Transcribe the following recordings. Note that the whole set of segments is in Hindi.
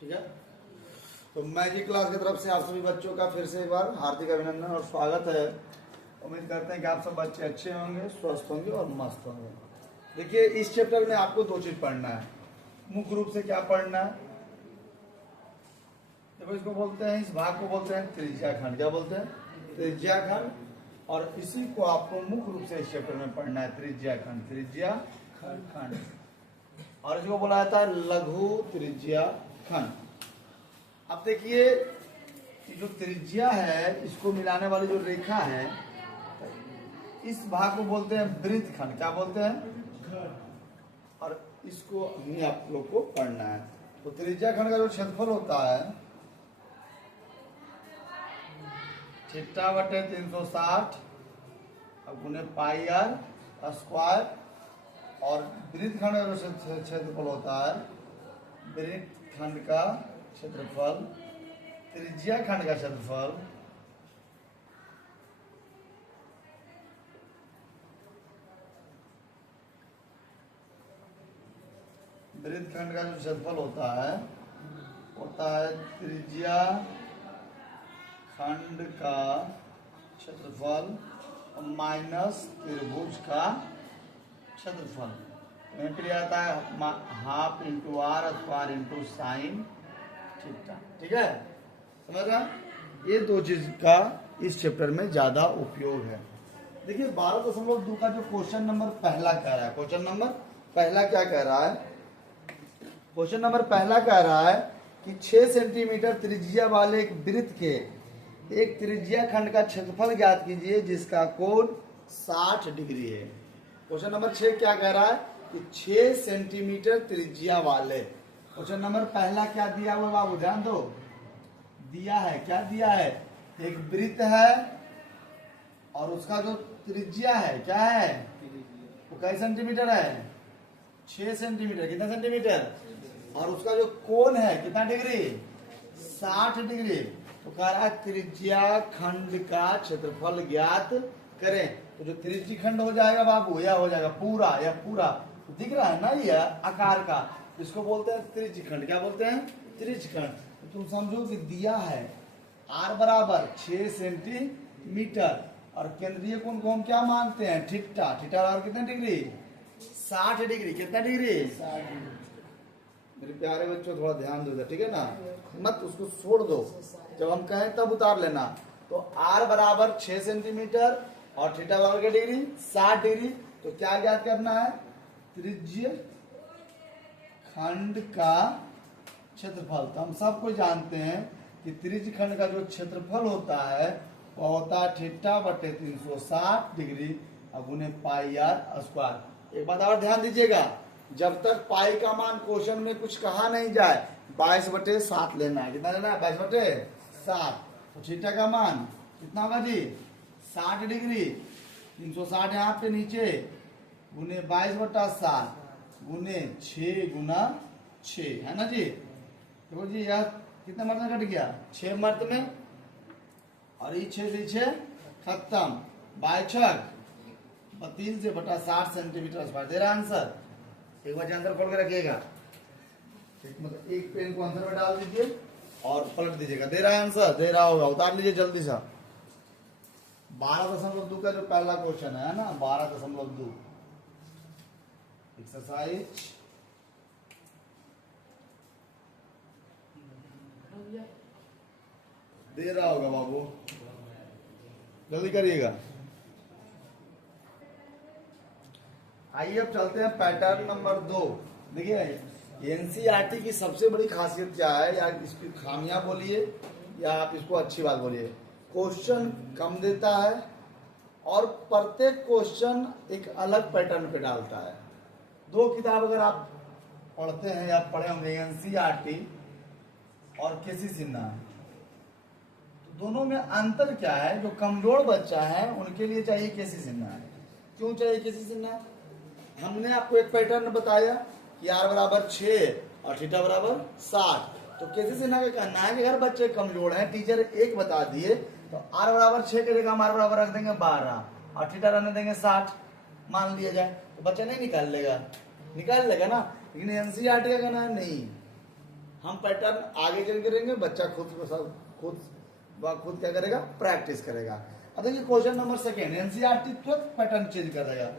ठीक है। तो मैजिक क्लास की तरफ से आप सभी बच्चों का फिर से एक बार हार्दिक अभिनंदन और स्वागत है। उम्मीद करते हैं कि आप सब बच्चे अच्छे होंगे, स्वस्थ होंगे और मस्त होंगे। देखिए, इस चैप्टर में आपको दो चीज पढ़ना है। मुख्य रूप से क्या पढ़ना है? देखो, इसको बोलते हैं, इस भाग को बोलते हैं त्रिज्या खंड। क्या बोलते हैं? त्रिज्या खंड। और इसी को आपको मुख्य रूप से इस चैप्टर में पढ़ना है, त्रिज्या खंड। त्रिज्या खंड और इसको बोला जाता है लघु त्रिज्या खंड। अब देखिए, जो त्रिज्या है, इसको मिलाने वाली जो रेखा है, इस भाग को बोलते हैं वृत्त खंड। क्या बोलते हैं? और इसको ही आप लोग को पढ़ना है। तो त्रिज्या खंड का जो क्षेत्रफल होता है थीटा बटे 360 अब गुने पाई आर स्क्वायर, और वृत्त खंड का जो क्षेत्रफल होता है, वृत्त खंड का क्षेत्रफल त्रिज्या खंड का क्षेत्रफल वृत्त खंड का जो क्षेत्रफल होता है त्रिज्या खंड का क्षेत्रफल माइनस त्रिभुज का क्षेत्रफल। फिर आता है half into r square into sine theta. ठीक है, समझ रहे हैं? ये दो चीज का इस चैप्टर में ज्यादा उपयोग है। देखिए, 12.2 का जो क्वेश्चन नंबर पहला कह रहा है, क्वेश्चन नंबर पहला क्या कह रहा है? क्वेश्चन नंबर पहला कह रहा है कि 6 सेंटीमीटर त्रिज्या वाले एक वृत्त के एक त्रिज्या खंड का क्षेत्रफल ज्ञात कीजिए जिसका कोण 60 डिग्री है। क्वेश्चन नंबर 6 क्या कह रहा है कि 6 सेंटीमीटर त्रिज्या वाले। क्वेश्चन नंबर पहला क्या दिया हुआ बाबू, ध्यान दो। दिया है, क्या दिया है? एक वृत्त है और उसका जो त्रिज्या है क्या है, वो कई सेंटीमीटर है? 6 सेंटीमीटर। कितना सेंटीमीटर? और उसका जो कोण है कितना डिग्री? 60 डिग्री। तो कह रहा है त्रिज्या खंड का क्षेत्रफल ज्ञात करें। तो जो त्रिज्यी खंड हो जाएगा बाबू, या हो जाएगा पूरा, या पूरा दिख रहा है ना ये आकार का, इसको बोलते हैं त्रिज्यी खंड। क्या बोलते हैं? त्रिज्यी खंड। तो तुम समझो कि दिया है आर बराबर 6 सेंटीमीटर और केंद्रीय कोण को हम क्या मानते हैं? थीटा। थीटा बराबर कितने डिग्री? 60 डिग्री। कितना डिग्री? 60 डिग्री। मेरे प्यारे बच्चों, थोड़ा ध्यान दो, ठीक है ना? मत उसको छोड़ दो, जब हम कहें तब उतार लेना। तो आर बराबर 6 सेंटीमीटर और थीटा बराबर क्या डिग्री? 60 डिग्री। तो क्या ज्ञात करना है? त्रिज्य खंड का क्षेत्रफल। तो हम सबको जानते हैं कि त्रिज्य खंड का जो क्षेत्रफल होता है वो होता है थीटा बटे 360 डिग्री गुने पाई आर स्क्वायर। एक बात और ध्यान दीजिएगा, जब तक पाई का मान क्वेश्चन में कुछ कहा नहीं जाए 22/7 लेना है। कितना लेना है? 22/7। तो थीटा का मान कितना होगा जी? 60 डिग्री। 360 यहाँ पे नीचे गुने 22/7 गुने 6 गुना 6 है ना जी। देखो जी, यह कितने मर्द में कट गया? 6 मर्द में, और ये 6 से 6 खत्म। 22 32 से बटा 60 सेंटीमीटर स्क्वायर दे रहा आंसर। एक बार आंसर खोल के रखिएगा, मतलब एक पेन को आंसर में डाल दीजिए और पलट दीजिएगा। दे रहा है आंसर? दे रहा होगा, उतार लीजिए जल्दी से। 12.2 का जो पहला क्वेश्चन है ना, 12.2 एक्सरसाइज दे रहा होगा बाबू, जल्दी करिएगा। आइए अब चलते हैं पैटर्न नंबर 2। देखिए, एनसीईआरटी की सबसे बड़ी खासियत क्या है, या इसकी खामियां बोलिए या आप इसको अच्छी बात बोलिए, क्वेश्चन कम देता है और प्रत्येक क्वेश्चन एक अलग पैटर्न पे डालता है। दो किताब अगर आप पढ़ते हैं या पढ़े होंगे, एनसीईआरटी और केसी सिन्हा, तो दोनों में अंतर क्या है? जो कमजोर बच्चा है उनके लिए चाहिए केसी सिन्हा। क्यों चाहिए केसी सिन्हा? हमने आपको एक पैटर्न बताया कि आर बराबर 6 और थीटा बराबर 60। तो केसी सिन्हा का कहना है कि अगर बच्चे कमजोर हैं, टीचर एक बता दिए, तो आर बराबर 6 के जगह हम आर बराबर रख देंगे 12 और थीटा रहने देंगे 60, मान लिया जाए। तो बच्चा नहीं निकाल लेगा, निकाल लेगा ना। लेकिन एनसीईआरटी का कहना है नहीं, हम पैटर्न आगे चल करेंगे, बच्चा खुद क्या करेगा, प्रैक्टिस करेगा। अब देखिए क्वेश्चन नंबर सेकेंड, एनसीईआरटी तुरंत पैटर्न चेंज कर देगा।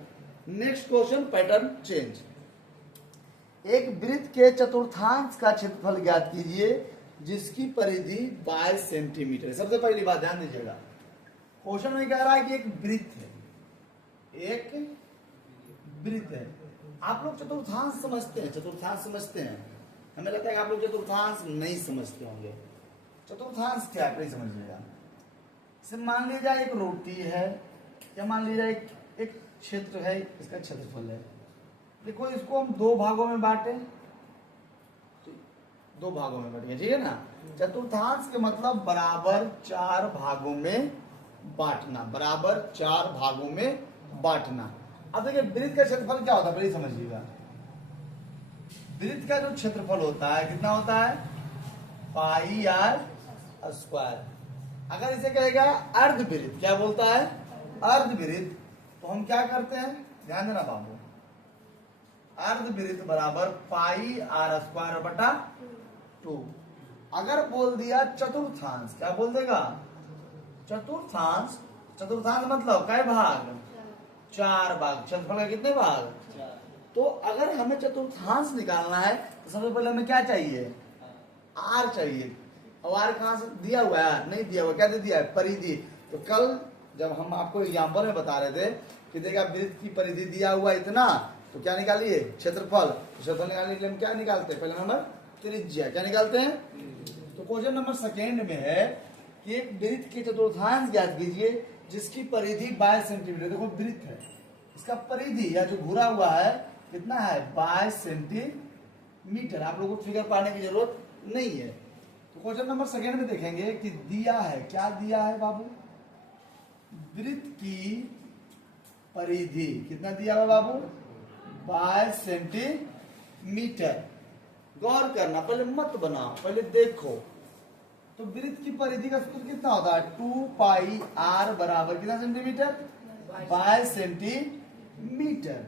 Next question pattern change. एक वृत्त के चतुर्थांश का क्षेत्रफल ज्ञात कीजिए जिसकी परिधि 22 सेंटीमीटर। सबसे पहली बात ध्यान दीजिएगा, क्वेश्चन में कह रहा है कि एक वृत्त है, एक वृत्त है। आप लोग चतुर्थांश समझते हैं, चतुर्थांश समझते हैं, हमें लगता है कि आप लोग चतुर्थांश नहीं समझते होंगे। चतुर्थांश क्या है, नहीं समझिएगा। मान लीजिए एक रोटी है, या मान लीजिए एक क्षेत्र है, इसका क्षेत्रफल है। देखो इसको हम दो भागों में बांटे, तो दो भागों में बांटेंगे, ठीक है ना। चतुर्थांश के मतलब बराबर 4 भागों में बांटना, बराबर 4 भागों में बांटना। अब देखिए वृत्त का क्षेत्रफल क्या होता है, पहले समझिएगा। वृत्त का जो क्षेत्रफल होता है कितना होता है, पाई आर स्क्वायर। अगर इसे कहेगा अर्धवृत्त, क्या बोलता है, अर्धवृत्त, तो हम क्या करते हैं, ध्यान देना बाबू, अर्धवृत्त बराबर पाई आर स्क्वायर बटा 2। अगर बोल दिया चतुर्थांश, क्या बोल देगा, चतुर्थांश। चतुर्थांश मतलब कै भाग, 4 भाग। क्षेत्रफल का कितने भाग, तो अगर हमें चतुर्थांश निकालना है तो सबसे पहले हमें क्या चाहिए, आर चाहिए। और आर कहां से दिया हुआ है, नहीं दिया हुआ, क्या दे दिया है, परिधि। तो कल जब हम आपको एग्जाम्पल में बता रहे थे कि देखा वृत्त की परिधि दिया हुआ इतना, तो क्या निकालिए, क्षेत्रफल। क्षेत्रफल निकालने के लिए हम क्या निकालते हैं, पहले नंबर त्रिज्या, क्या निकालते हैं। तो क्वेश्चन नंबर सेकेंड में है कि एक वृत्त के चतुर्थांश ज्ञात कीजिए जिसकी परिधि 22 सेंटीमीटर। देखो वृत्त है, इसका परिधि या जो घुरा हुआ है कितना है, 22 सेंटीमीटर। आप लोगों को फिगर पाने की जरूरत नहीं है। तो क्वेश्चन नंबर सेकेंड में देखेंगे कि दिया है, क्या दिया है बाबू, वृत्त की परिधि कितना दिया हुआ बाबू, 22 सेंटीमीटर। गौर करना, पहले मत बनाओ, पहले देखो। तो वृत्त की परिधि का सूत्र कितना होता है, 2 पाई आर बराबर कितना सेंटीमीटर, 22 सेंटीमीटर।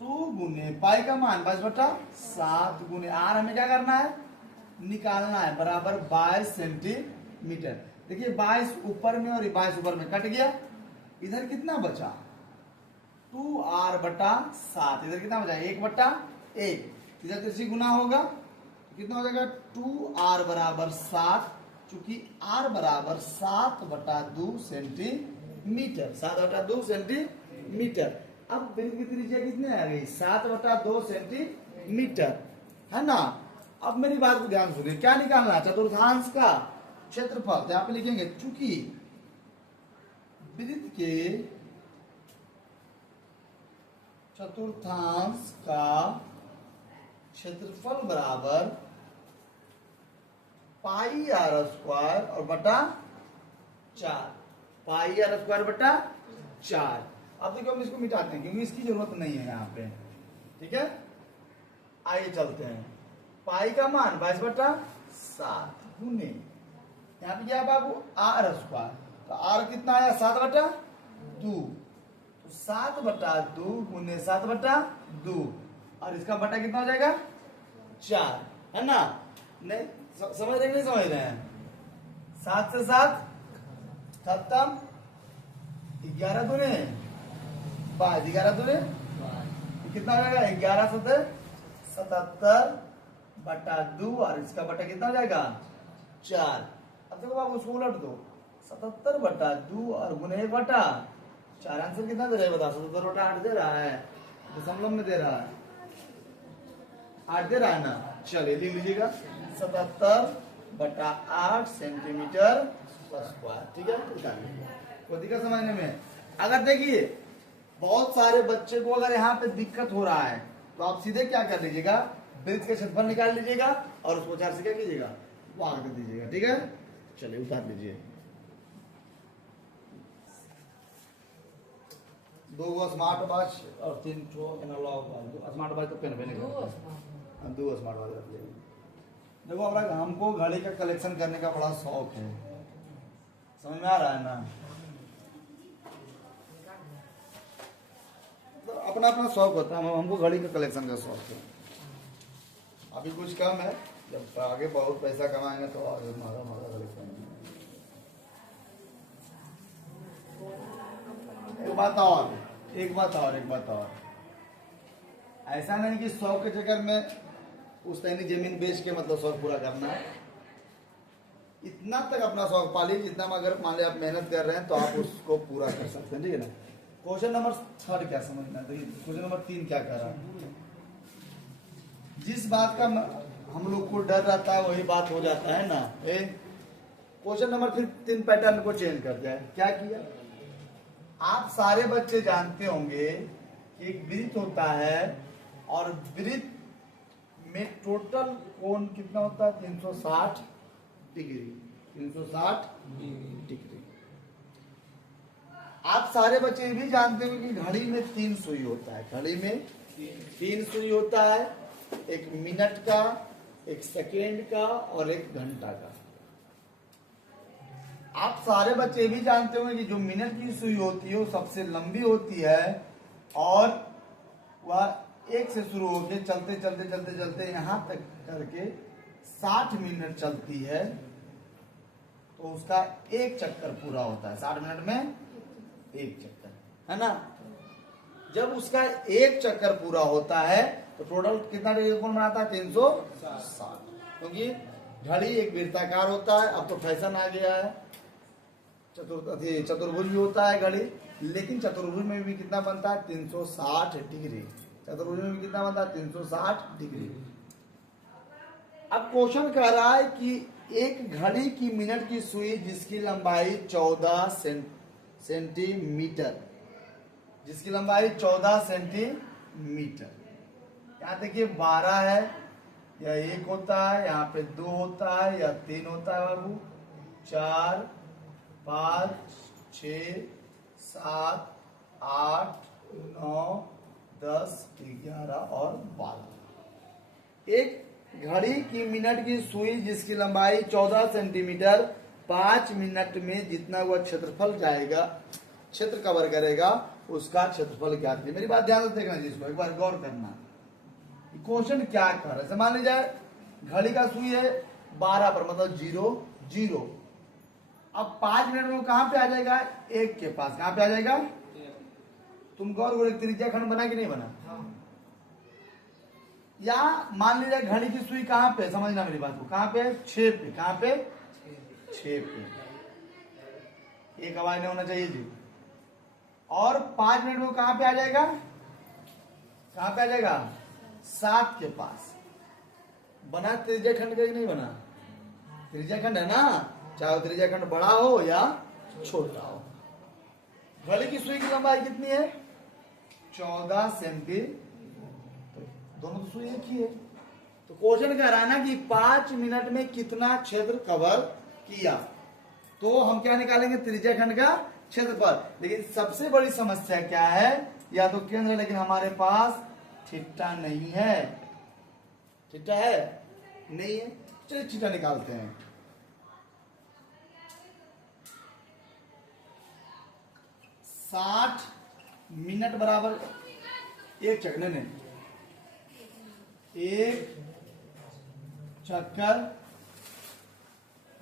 2 गुने पाई का मान 22/7 गुने आर हमें क्या करना है, निकालना है, बराबर 22 सेंटीमीटर। देखिए 22 ऊपर में और 22 ऊपर में कट गया, इधर कितना बचा, 2r बटा 7। इधर कितना बचा, 1/1। इधर किसी गुना होगा तो कितना हो जाएगा, 2r बराबर 7। चूंकि r बराबर 7/2 सेंटीमीटर, 7/2 सेंटीमीटर। अब वृत्त की त्रिज्या कितनी आ गई, 7/2 सेंटीमीटर, है ना। अब मेरी बात को ध्यान सुनिए, क्या निकालना है, चतुर्थांश का क्षेत्रफल। तो यहाँ पे लिखेंगे चूंकि वृत्त के चतुर्थांश का क्षेत्रफल बराबर पाई आर स्क्वायर और बटा 4, पाई आर स्क्वायर बटा 4। अब देखो हम इसको मिटाते हैं क्योंकि इसकी जरूरत नहीं है यहाँ पे, ठीक है। आइए चलते हैं, पाई का मान 22/7 गुने यहाँ पे क्या बाबू, आर स्क्वायर। तो आर कितना आया, 7/2। तो 7/2 गुने 7/2, और इसका बटा कितना हो जाएगा, 4, है ना। नहीं समझ रहे नहीं समझ रहे हैं, 7 से 7 खत्म, 11 दूने 5, 11 दूने कितना हो जाएगा, 11 77/2, और इसका बटा कितना हो जाएगा, 4। अब देखो बाबू उसको उलट दो, 77/2 और गुने 1/4। आंसर कितना दे रहा है बता, 77/8 दे रहा है, दशमलव में दे रहा है, 8 दे रहा है ना। चलिए लिख लीजिएगा, 77/8 सेंटीमीटर स्क्वायर, ठीक है। कोई दिक्कत समझने में। अगर देखिए बहुत सारे बच्चे को अगर यहाँ पे दिक्कत हो रहा है तो आप सीधे क्या कर लीजिएगा, वृत्त का क्षेत्रफल निकाल लीजिएगा और उसको 4 से क्या कीजिएगा, भाग कर दीजिएगा, ठीक है। चलिए उतार लीजिए, 2 स्मार्ट वॉच और 3 एनालॉग। स्मार्ट वॉच तो पेन पे नहीं, 2 स्मार्ट वॉच रख लीजिए। देखो अब हमको घड़ी का कलेक्शन करने का बड़ा शौक है, समझ में आ रहा है ना। तो अपना अपना शौक होता है, हमको घड़ी का कलेक्शन का शौक है। अभी कुछ कम है, जब आगे बहुत पैसा कमाएंगे तो आगे महंगा महंगा करेंगे। एक बात और, ऐसा नहीं कि शौक के चक्कर में उस टाइम जमीन बेच के मतलब शौक पूरा करना है। इतना तक अपना शौक पालिए जितना में अगर मान लिया आप मेहनत कर रहे हैं तो आप उसको पूरा कर सकते हैं, ठीक है ना। क्वेश्चन नंबर 3 क्या समझना, देखिए क्वेश्चन नंबर 3 क्या कह रहा है। जिस बात का हम लोग को डर रहता है वही बात हो जाता है ना। क्वेश्चन नंबर 3 पैटर्न को चेंज कर दिया है। क्या किया, आप सारे बच्चे जानते होंगे कि एक वृत्त होता है और वृत्त में टोटल कोण कितना होता है, 360 डिग्री। 360 डिग्री। आप सारे बच्चे ये भी जानते हो कि घड़ी में 3 सुई होता है, घड़ी में 3 सुई होता है, एक मिनट का, एक सेकेंड का और एक घंटा का। आप सारे बच्चे भी जानते होंगे कि जो मिनट की सुई होती है वो सबसे लंबी होती है और वह 1 से शुरू होकर चलते चलते चलते चलते यहां तक करके 60 मिनट चलती है, तो उसका 1 चक्कर पूरा होता है। 60 मिनट में 1 चक्कर, है ना। जब उसका 1 चक्कर पूरा होता है तो टोटल कितना डिग्री कोण बनाता है, 360। क्योंकि घड़ी एक वृत्ताकार होता है, अब तो फैशन आ गया है, चतुर्भुज भी होता है घड़ी, लेकिन चतुर्भुज में भी कितना बनता है, 360 डिग्री। चतुर्भुज में भी कितना बनता है, 360 डिग्री। अब क्वेश्चन कह रहा है कि एक घड़ी की मिनट की सुई जिसकी लंबाई 14 सेंटीमीटर, जिसकी लंबाई 14 सेंटीमीटर, यहाँ देखिए 12 है, या 1 होता है, यहाँ पे 2 होता है, या 3 होता है बाबू, 4 5 6 7 8 9 10 11 और 12। एक घड़ी की मिनट की सुई जिसकी लंबाई 14 सेंटीमीटर 5 मिनट में जितना वह क्षेत्रफल जाएगा, क्षेत्र कवर करेगा, उसका क्षेत्रफल ज्ञात कीजिए। मेरी बात ध्यान से देखना जिसको, एक बार गौर करना। क्वेश्चन क्या कर रहा है, मान लीजिए घड़ी का सुई है 12 पर, मतलब 0 0। अब 5 मिनट में कहां पे आ जाएगा, 1 के पास। कहां पे आ जाएगा, तुम गौर करो, त्रिज्या खंड बना कि नहीं बना। या मान लीजिए घड़ी की सुई कहां पे, समझना मेरी बात को, कहां पे, 6 पे। कहां पे, 6 पे। एक आवाज नहीं होना चाहिए जी। और 5 मिनट में कहां पे आ जाएगा, कहां पे आ जाएगा, 7 के पास। बना त्रिज्या खंड का कि नहीं बना, त्रिज्या खंड है ना, चाहे त्रिज्या खंड बड़ा हो या छोटा हो। घड़ी की सुई की लंबाई कितनी है, 14 सेंटीमीटर, दोनों तो सुई एक ही है। तो क्वेश्चन कह रहा है ना कि 5 मिनट में कितना क्षेत्र कवर किया, तो हम क्या निकालेंगे, त्रिज्या खंड का क्षेत्रफल। लेकिन सबसे बड़ी समस्या क्या है, या तो केंद्र, लेकिन हमारे पास थीटा नहीं है। थीटा है, नहीं है, चलिए थीटा निकालते हैं। साठ मिनट बराबर 1 चक्कर, नहीं 1 चक्कर,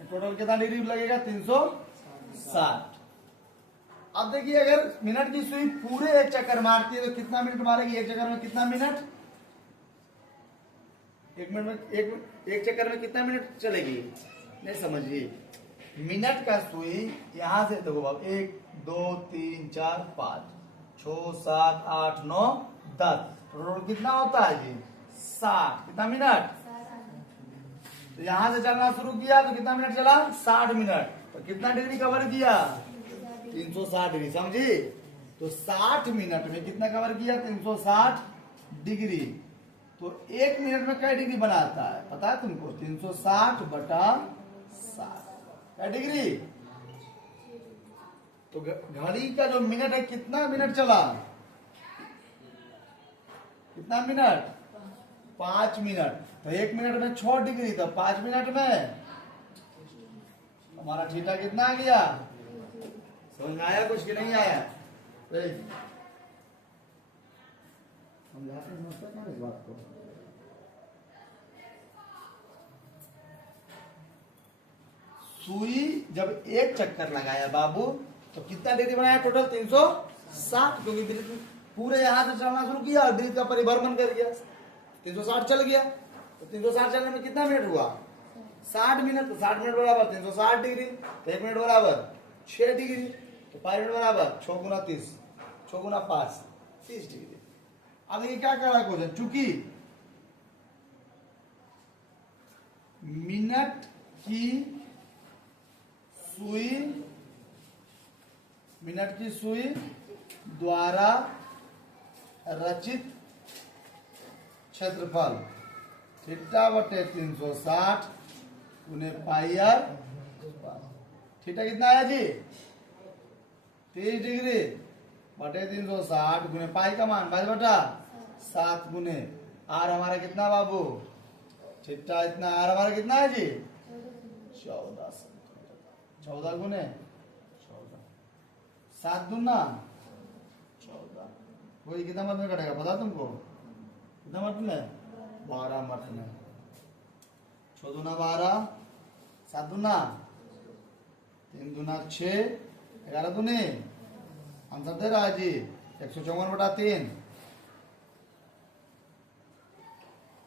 टोटल कितना डिग्री लगेगा, 360। अब देखिए अगर मिनट की सुई पूरे 1 चक्कर मारती है तो कितना मिनट मारेगी, 1 चक्कर में कितना मिनट, 1 मिनट में 1 चक्कर में कितना मिनट चलेगी, नहीं समझिए। मिनट का सुई यहां से देखो बाबू, 1 2 3 4 5 6 7 8 9 10, टोटल कितना होता है जी, 60। कितना मिनट, तो यहां से चलना शुरू किया तो कितना मिनट चला, 60 मिनट। तो कितना डिग्री कवर किया, 360 डिग्री, समझी। तो 60 मिनट में कितना कवर किया, 360 डिग्री। तो 1 मिनट में कई डिग्री बनाता है पता है तुमको, 360 बटा 60 क्या डिग्री। तो घड़ी का जो मिनट है, कितना मिनट चला, कितना मिनट, 5 मिनट। तो 1 मिनट में 6 डिग्री, तो 5 मिनट में हमारा थीटा कितना आ गया, समझ में आया कुछ कि नहीं आया। हम जाते हैं इस बात को। सुई जब एक चक्कर लगाया बाबू तो कितना डिग्री बनाया टोटल 360, क्योंकि वृत्त पूरे यहाँ से चलना शुरू किया और वृत्त का परिभ्रमण कर गया 360 चल गया। तो 360 चलने में कितना मिनट हुआ 60 मिनट। तो 60 मिनट बराबर 360 डिग्री, तो 1 मिनट बराबर 6 डिग्री, तो 5 मिनट बराबर 6 गुना 30, 6 गुना 5 30 डिग्री। अब देखिए क्या कर रहा है क्वेश्चन, चूंकि मिनट की सुई द्वारा रचित क्षेत्रफल थीटा बटे 360 गुने पाई आर। थीटा कितना आया जी 30 डिग्री बटे 360 गुने पाई का मान 22 बटा 7 गुने आर हमारा कितना बाबू थीटा इतना, आर हमारा कितना है जी 14 सेंटीमीटर। 14 गुने 14 7 दूना 14, वही कितना मत में कटेगा पता तुमको कितना मत में 12 मत में। 6 दूना 12, 7 दूना 3 दूना 6, 11 दूनी आंसर दे रहा है जी 154 बटा 3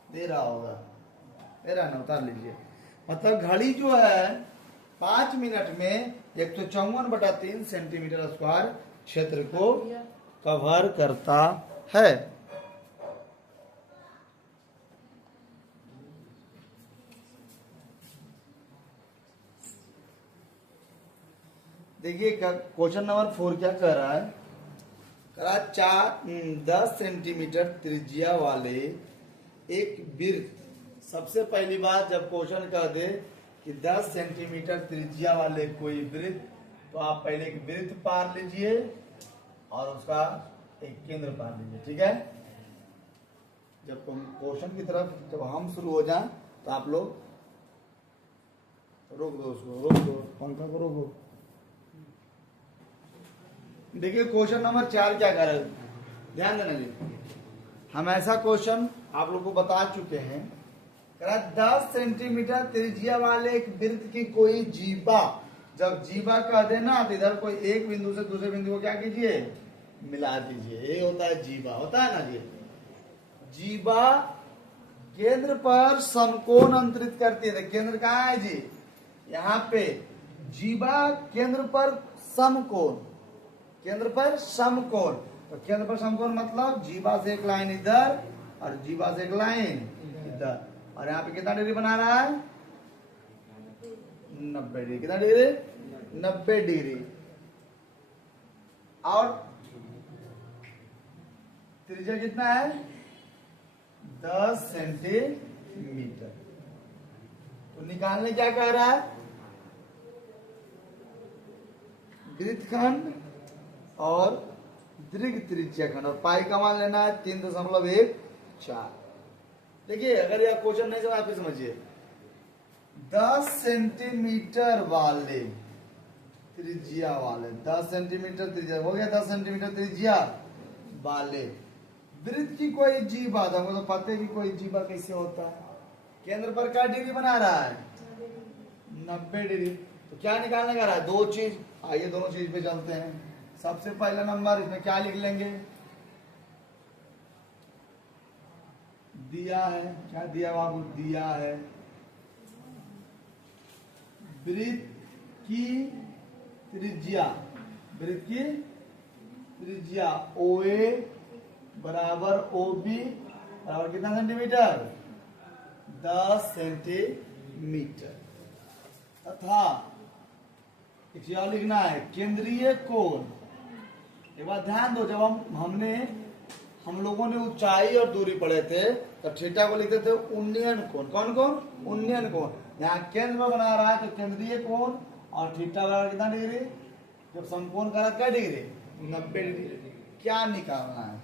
दे रहा होगा, दे रहा ना, उतार लीजिए। मतलब घड़ी जो है 5 मिनट में 154 बटा 3 सेंटीमीटर स्क्वायर क्षेत्र को कवर करता है। देखिए क्वेश्चन नंबर 4 क्या कह रहा है, कह रहा 10 सेंटीमीटर त्रिज्या वाले एक वृत्त। सबसे पहली बात जब क्वेश्चन कह दे कि 10 सेंटीमीटर त्रिज्या वाले कोई वृत्त, तो आप पहले एक वृत्त पार लीजिए और उसका एक केंद्र पार लीजिए, ठीक है। जब क्वेश्चन की तरफ जब हम शुरू हो जाए तो आप लोग रोक दो, उसको रोक दो, पंखा को रोको। देखिए क्वेश्चन नंबर 4 क्या कर रहे हैं, ध्यान देना जी। हम ऐसा क्वेश्चन आप लोग को बता चुके हैं, 10 सेंटीमीटर त्रिज्या वाले एक वृत्त की कोई जीवा, जब जीवा कह देना तो इधर कोई एक बिंदु से दूसरे बिंदु को क्या कीजिए मिला दीजिए, ये होता है जीवा, होता है ना जी। जीवा केंद्र पर समकोण अंतरित करती है। केंद्र कहाँ है जी यहाँ पे, जीवा केंद्र पर समकोण, केंद्र पर समकोण। तो केंद्र पर समकोण मतलब जीवा से एक लाइन इधर और जीवा से एक लाइन इधर, और यहाँ पे कितना डिग्री बना रहा है 90 डिग्री। कितना डिग्री 90 डिग्री। और त्रिज्या कितना है 10 सेंटीमीटर। तो निकालने क्या कह रहा है, वृत्तखंड और दीर्घ त्रिज्या खंड, और पाई का मान लेना है 3.14। देखिए अगर यह क्वेश्चन नहीं समझ फिर समझिए, 10 सेंटीमीटर वाले त्रिज्या वाले, 10 सेंटीमीटर त्रिज्या हो गया, 10 सेंटीमीटर त्रिज्या वाले वृत्त की कोई जीवा, हमको तो पता है कि कोई जीवा कैसे होता है। केंद्र पर क्या डिग्री बना रहा है 90 डिग्री। तो क्या निकालने का रहा है, दो चीज। आइए दोनों चीज पे चलते हैं। सबसे पहला नंबर इसमें क्या लिख लेंगे, दिया है, क्या दिया बाबू, दिया है वृत्त की त्रिज्या, वृत्त की त्रिज्या OA बराबर OB बराबर कितना सेंटीमीटर 10 सेंटीमीटर, तथा क्या लिखना है केंद्रीय कोण। एक बात ध्यान दो, जब हम लोगों ने ऊंचाई और दूरी पढ़े थे तो थीटा को लिखते थे उन्नयन कोण। कौन कोण, उन्नयन कोण। यहाँ केंद्र में बना रहा है तो केंद्रीय कोण, और थीटा बराबर कितना डिग्री, जब समकोण का क्या डिग्री 90 डिग्री। क्या निकालना है,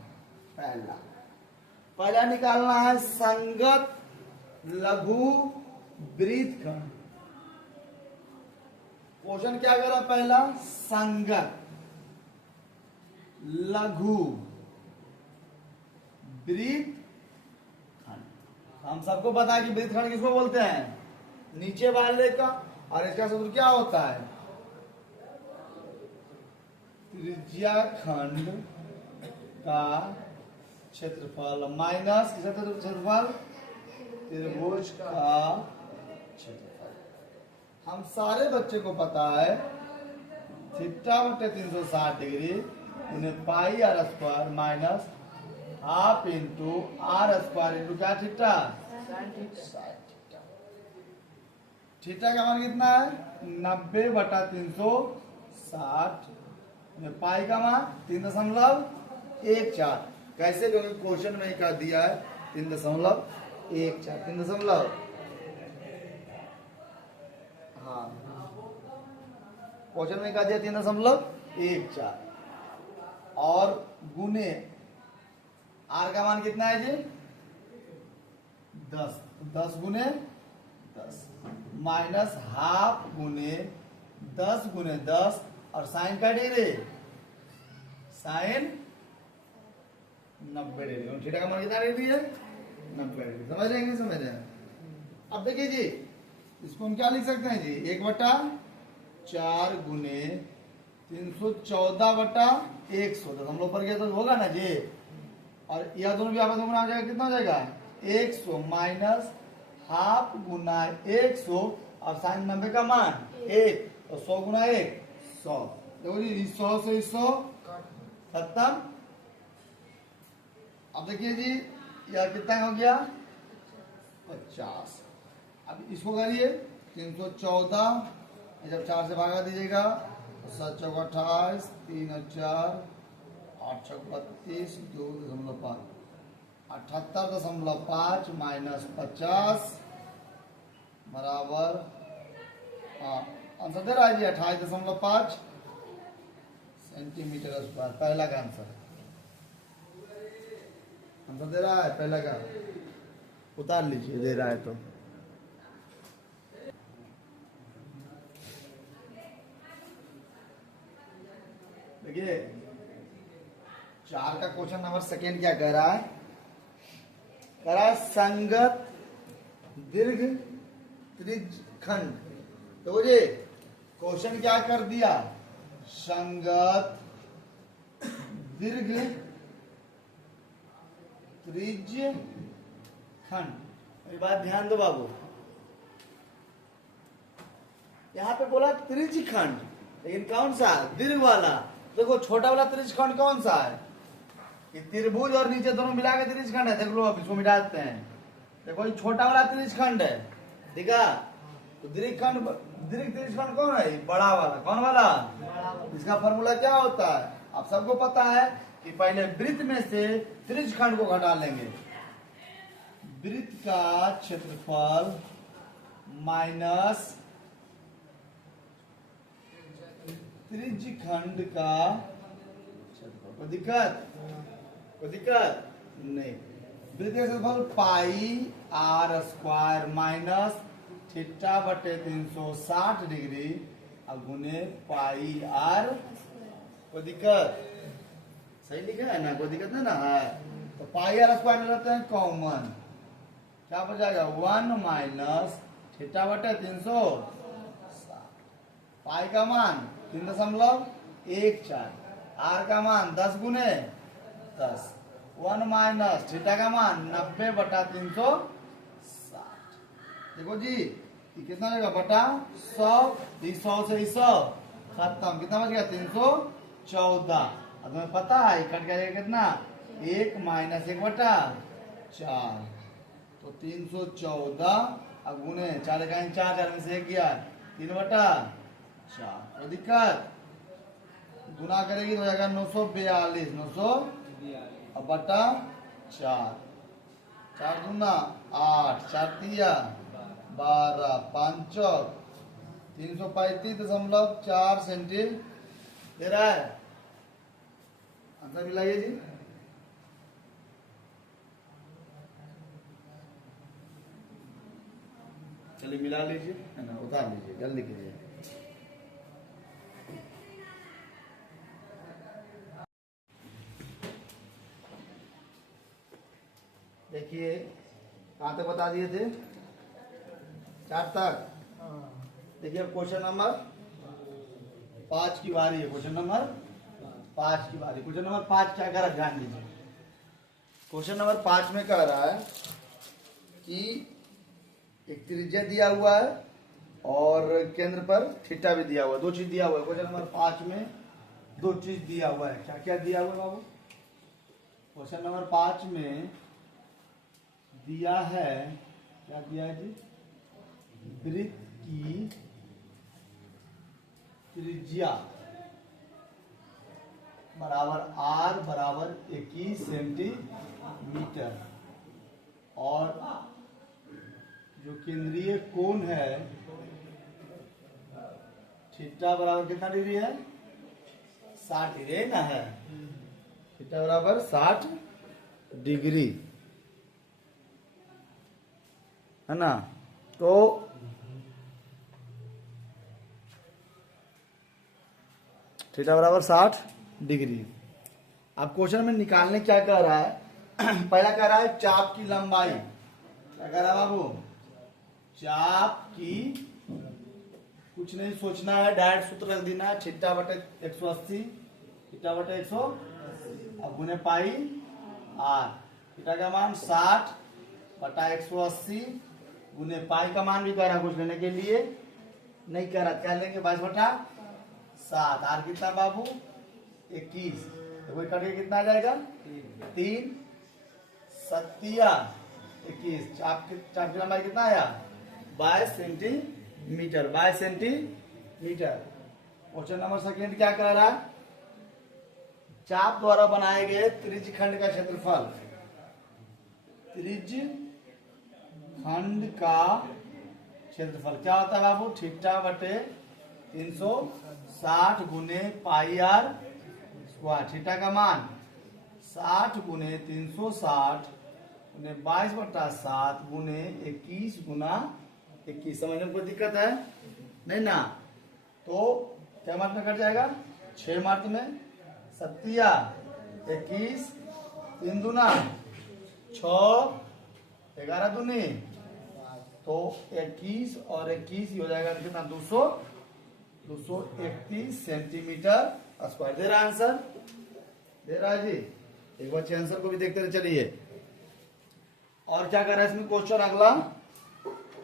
पहला निकालना है संगत लघु वृत्तखंड। क्वेश्चन क्या करा, पहला संगत लघु वृत्तखंड। हम सबको पता है कि वृत्तखंड किसको बोलते हैं, नीचे वाले का और इसका सूत्र क्या होता है? त्रिज्या खंड का क्षेत्रफल माइनस किसका क्षेत्रफल? त्रिभुज का क्षेत्रफल। हम सारे बच्चे को पता है थीटा बटे 360 डिग्री उन्हें pi r square minus half into r square into क्या थीटा? थीटा का मान कितना है? 90/360। पाई का मान 3.14। कैसे? क्योंकि क्वेश्चन में क्या दिया है? 3.14 3 हाँ क्वेश्चन में क्या दिया? 3.14 और गुने आर का मान कितना है जी? 10। 10 गुने 10 माइनस हाफ गुने 10 गुने 10 और साइन का डिग्री साइन 90 डिग्री। थीटा का मान कितना डिग्री है? 90 डिग्री। समझ रहे हैं? समझ रहे हैं? अब देखिए जी इसको हम क्या लिख सकते हैं जी? 1/4 गुने 314/100 दशमलव पर गया तो होगा ना जी। और यह दोनों भी आपस में गुना हो जाएगा, कितना हो जाएगा? 100 माइनस हाफ गुना 100 और साइन 90 का मान 1 और 100 गुना 1 100। देखो जी 100 से 100 खत्म। अब देखिए जी यह कितना हो गया? 50। अब इसको करिए 314 जब 4 से भागा दीजिएगा तो 7 चौक 28 3 और 4 8 चौक 32 2.5 78.5 माइनस 50 बराबर आंसर दे रहा है जी 28.5 सेंटीमीटर स्क्वायर। पहला का आंसर दे रहा है। पहला का उतार लीजिए दे रहा है तो। देखिए 4 का क्वेश्चन नंबर सेकेंड क्या कह रहा है? कह रहा है संगत दीर्घ त्रिज्यखंड। तो जी क्वेश्चन क्या कर दिया? संगत दीर्घ त्रिज्यखंड। मेरी बात ध्यान दो बाबू, यहाँ पे बोला त्रिज्यखंड लेकिन कौन सा? दीर्घ वाला। देखो छोटा वाला त्रिज्यखंड कौन सा है? कि त्रिभुज और नीचे दोनों मिला के त्रिज्यखंड है। देख लो अब इसको मिटा देते हैं। देखो ये छोटा वाला त्रिज्यखंड है, ठीक है? तो दीर्घ त्रिज्यखंड कौन है? बड़ा वाला। कौन वाला? इसका फॉर्मूला क्या होता है? आप सबको पता है कि पहले वृत्त में से त्रिज्यखंड को घटा लेंगे। वृत्त का क्षेत्रफल माइनस त्रिज्यखंड का क्षेत्रफल। कोई दिक्कत? कोई दिक्कत नहीं। वृत्त का क्षेत्रफल पाई आर स्क्वायर माइनस थीटा बटे 360 डिग्री और गुने पाई आर। कोई दिक्कत? सही लिखा है ना? कोई दिक्कत नहीं ना है? तो पाई आर स्क्वायर ले लेते हैं कॉमन। क्या बच जाएगा? 1 माइनस थीटा बटे 360। पाई का मान 3.14। आर का मान 10 गुने 10। 1 माइनस थीटा का मान 90/360। देखो जी ये कितना होगा? बटा 100। 100 से 100 खत्म। कितना बच गया? 314। अब तुम्हें पता है कट गया कितना? 1 माइनस 1/4। तो 314 अब गुने 4 का 4 4 में से 1 गया 3/4। कोई दिक्कत? गुना करेगी तो हो जाएगा 942। 900 अब बटा 4। 4 दूना 8 4 तिया 12 5 335.4 सेंटी दे रहा है। आंसर मिलाइए जी। चलिए मिला लीजिए, है ना? उतार लीजिए, जल्दी कीजिए। देखिए कहाँ तक बता दिए थे? 4 तक। देखिए अब क्वेश्चन नंबर 5 की बारी है। क्वेश्चन नंबर 5 की बारी। क्वेश्चन नंबर 5 क्या कह रहा है, ध्यान दीजिए। क्वेश्चन नंबर 5 में कह रहा है कि एक त्रिज्या दिया हुआ है और केंद्र पर थीटा भी दिया हुआ है, दो चीज दिया हुआ है। क्वेश्चन नंबर 5 में दो चीज दिया हुआ है। क्या क्या दिया हुआ है बाबू? क्वेश्चन नंबर 5 में दिया है, क्या दिया है जी? वृत्त की त्रिज्या बराबर r बराबर 21 सेंटीमीटर और जो केंद्रीय कोण है थीटा बराबर कितना डिग्री है? 60 डिग्री ना है। थीटा बराबर 60 डिग्री है ना। तो थीटा बराबर 60 डिग्री। अब क्वेश्चन में निकालने क्या कह रहा है? पहला कह रहा है चाप की लंबाई। क्या कह रहा है बाबू? चाप की, कुछ नहीं सोचना है, डायरेक्ट सूत्र रख देना है, थीटा बटे 180, थीटा बटे 100 अब गुने पाई आर। थीटा का मान 60 बटा 180 गुने पाई का मान भी कह रहा, कुछ लेने के लिए नहीं कह रहा। क्या लेंगे? 22 बटा 7। आर कितना बाबू? 21। तो कोई कट के कितना आ जाएगा? 3 सत्तिया 21। चाप की लंबाई कितना आया? 22 centimetre. 22 centimetre. Question number second क्या कह रहा है? चाप द्वारा बनाए गए त्रिज्य खंड का क्षेत्रफल। त्रिज्य खंड का क्षेत्रफल क्या होता है बाबू? थीटा बटे 360 गुने पाई आर स्क्वायर। थीटा का मान 60 गुने 360 गुने 22 बटा 7 गुने 21 गुना 21। समझने में कोई दिक्कत है? नहीं ना। तो क्या मार्क में कट जाएगा? 6 मार्क में। सत्तिया 21 3 दूना 6 11 दूनी तो 21 और 21 हो जाएगा कितना? 231 सेंटीमीटर स्क्वायर। दे रहा आंसर? दे रहा है जी। एक बच्चे आंसर को भी देखते रहे। चलिए और क्या कर रहा है इसमें क्वेश्चन अगला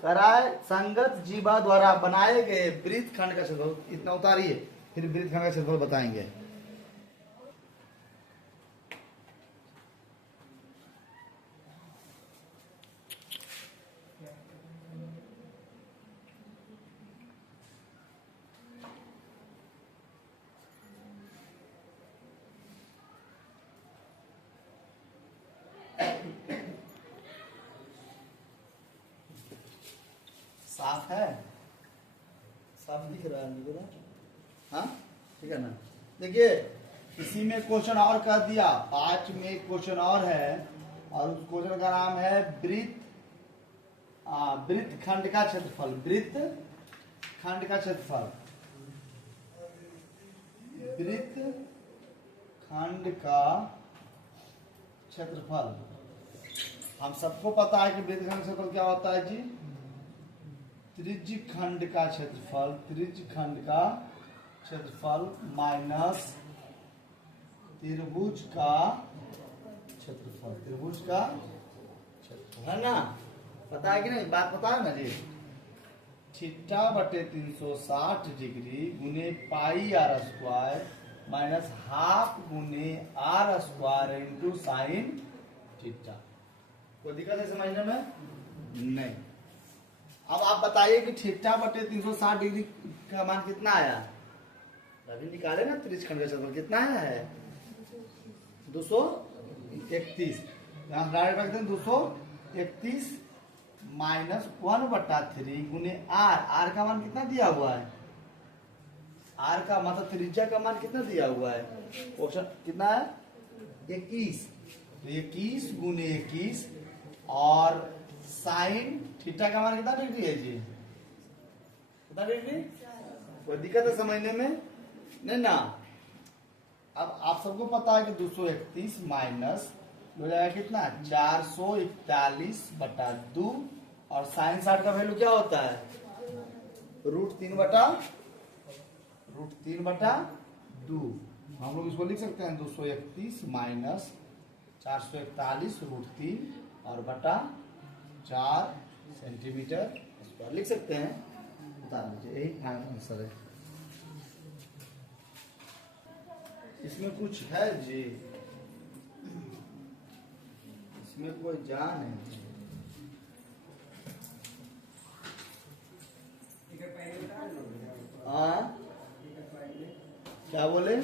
कह रहा है संगत जीवा द्वारा बनाए गए वृत्त खंड का क्षेत्रफल। इतना उतारिए, फिर वृत्त खंड का क्षेत्रफल बताएंगे। साफ है? साफ दिख रहा है मुझे ना? हाँ ठीक है ना। देखिए इसी में क्वेश्चन और कर दिया। 5 में क्वेश्चन और है और उस क्वेश्चन का नाम है वृत्त खंड का क्षेत्रफल। वृत्त खंड का क्षेत्रफल। वृत्त खंड का क्षेत्रफल। हम सबको पता है कि वृत्त खंड क्षेत्रफल क्या होता है जी? त्रिज्य खंड का क्षेत्रफल। त्रिज्य खंड का क्षेत्रफल माइनस त्रिभुज का क्षेत्रफल। त्रिभुज का क्षेत्रफल है ना? पता है कि नहीं? बात पता है ना जी? थीटा बटे 360 डिग्री गुने pi r square minus half गुने r square into sine theta. कोई दिक्कत है समझने में? नहीं। अब आप बताइए कि थीटा बटे 360 डिग्री का मान कितना आया? अभी निकाले ना त्रिज्य खंड का क्षेत्रफल कितना आया है? 231। यहाँ डायरेक्ट रखते हैं 231 माइनस 1 बटा 3 गुने आर। आर का मान कितना दिया हुआ है? आर का मतलब त्रिज्या का मान कितना दिया हुआ है? क्वेश्चन कितना है? 21। तो 21 गुने 21 और साइन थीटा का मान कितना डिग्री है जी? कितना डिग्री? कोई दिक्कत है समझने में? नहीं ना। अब आप सबको पता है कि 231 माइनस हो जाएगा कितना? 441 बटा 2 और साइन 60 का वैल्यू क्या होता है? √3/2। हम लोग इसको लिख सकते हैं 231 माइनस 441 √3 और बटा 4 सेंटीमीटर स्क्वायर लिख सकते हैं। बता दीजिए, यही फाइनल आंसर है। इसमें कुछ है जी, इसमें कोई जान है? हाँ, क्या बोले?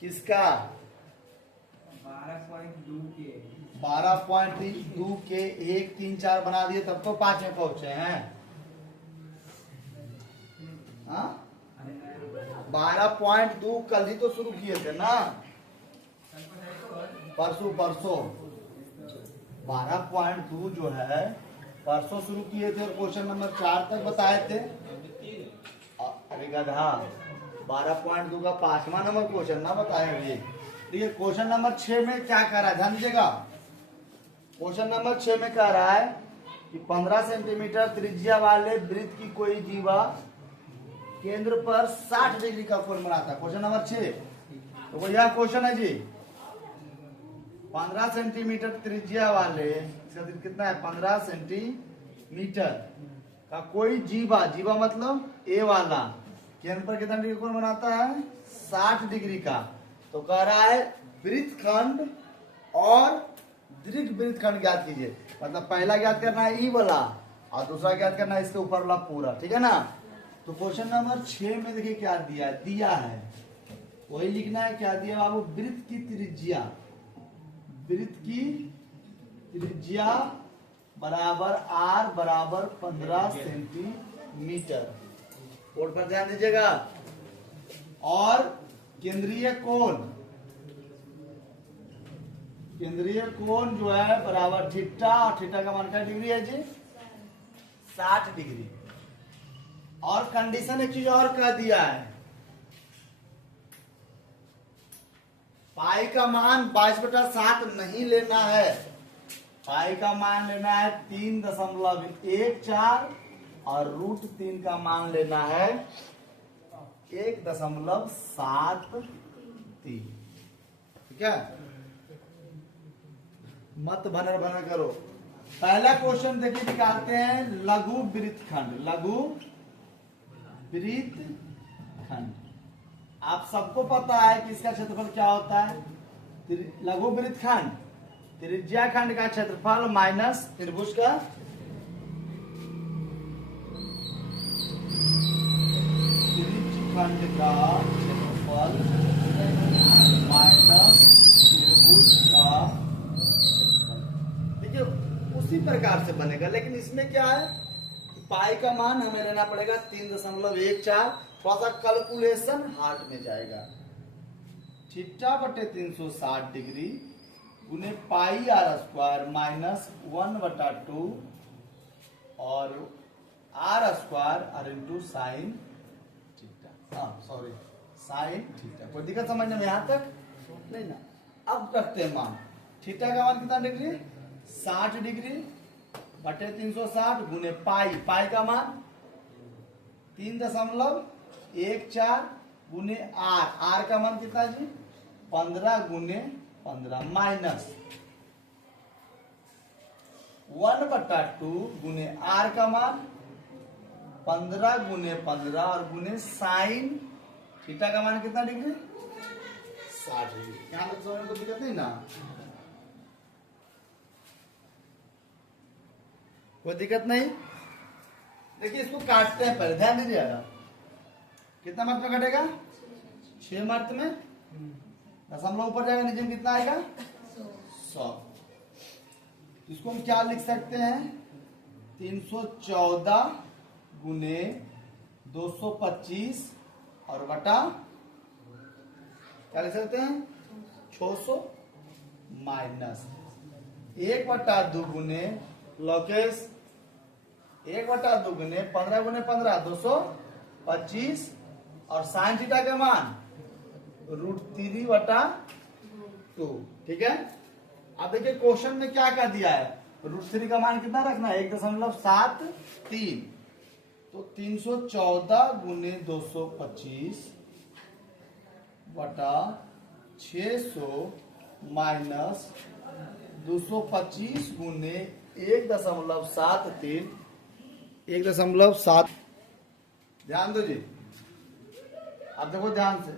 किसका? 12.2 के 1 3 4 बना दिए तब तो 5 में पहुंचे हैं। हाँ, 12.2 कल ही तो शुरू किए थे ना, परसों 12.2 जो है परसों शुरू किए थे और क्वेश्चन नंबर 4 तक बताए थे। अरे गधा, 12.2 का 5वां नंबर क्वेश्चन ना बताए अभी। देखिए क्वेश्चन नंबर 6 में क्या कह रहा है, ध्यान दीजिएगा। क्वेश्चन नंबर 6 में कह रहा है कि 15 सेंटीमीटर त्रिज्या वाले वृत्त की कोई जीवा केंद्र पर 60 डिग्री का कोण बनाता है। क्वेश्चन नंबर 6 तो वो यह क्वेश्चन है जी। 15 सेंटीमीटर त्रिज्या वाले, कितना है 15 सेंटीमीटर का कोई जीवा, जीवा मतलब ए वाला, केंद्र पर कितना डिग्री कोण बनाता है 60 डिग्री का। तो कह रहा है वृत्तखंड और दीर्घ वृत्तखंड ज्ञात कीजिए। मतलब पहला ज्ञात करना है ई वाला और दूसरा ज्ञात करना है इसके ऊपर वाला पूरा, ठीक है ना। तो क्वेश्चन नंबर 6 में देखिए क्या दिया है वही लिखना है। क्या दिया बाबू? वृत्त की त्रिज्या बराबर r बराबर 15 सेंटीमीटर। बोर्ड पर ध्यान दीजिएगा। और केंद्रीय कोण जो है बराबर थीटा, और थीटा का मान क्या डिग्री है जी 60 डिग्री। और कंडीशन एक चीज और कह दिया है, पाई का मान 22/7 नहीं लेना है, पाई का मान लेना है 3.14 और √3 का मान लेना है 1.73। ठीक है, मत भनर करो। पहला क्वेश्चन देखिए निकालते हैं लघु वृत्तखंड। आप सबको पता है कि इसका क्षेत्रफल क्या होता है। लघु वृत्तखंड त्रिज्या खंड का क्षेत्रफल माइनस त्रिभुज का खंड का क्षेत्रफल माइनस त्रिभुज का क्षेत्रफल। देखिए उसी प्रकार से बनेगा, लेकिन इसमें क्या है पाई का मान हमें लेना पड़ेगा 3.14। थोड़ा सा कैलकुलेशन हार्ड में जाएगा। θ/360 डिग्री गुने पाई r² माइनस 1/2 और r² और into sine theta. Sorry sine theta. कोई दिक्कत समझने में यहाँ तक नहीं ना। अब रखते हैं मान। थीटा का मान कितना डिग्री 60 डिग्री बटे 360 गुने पाई का मान 3.14 गुने आर का मान कितना जी 15 गुने 15 माइनस 1/2 गुने आर का मान 15 गुने 15 और गुने साइन थीटा का मान कितना डिग्री 60 डिग्री। यहाँ तक समझने को दिक्कत नहीं ना, कोई दिक्कत नहीं। देखिए इसको काटते हैं, पहले ध्यान दीजिएगा। कितना मार्क में कटेगा 6 मार्क में, दशमलव ऊपर जाएगा नीचे में कितना आएगा 100। इसको हम क्या लिख सकते हैं 314 गुने 225 और बटा क्या लिख सकते हैं 600 माइनस 1/2 गुने लोकेश 1/2 गुने 15 गुने 15 225 और साइन थीटा का मान √3/2। ठीक है। अब देखिए क्वेश्चन में क्या दिया है √3 का मान कितना रखना है? 1.73। तो 314 गुने 225 बटा 600 माइनस 225 गुने 1.73 1.7। ध्यान दो जी, अब देखो ध्यान से।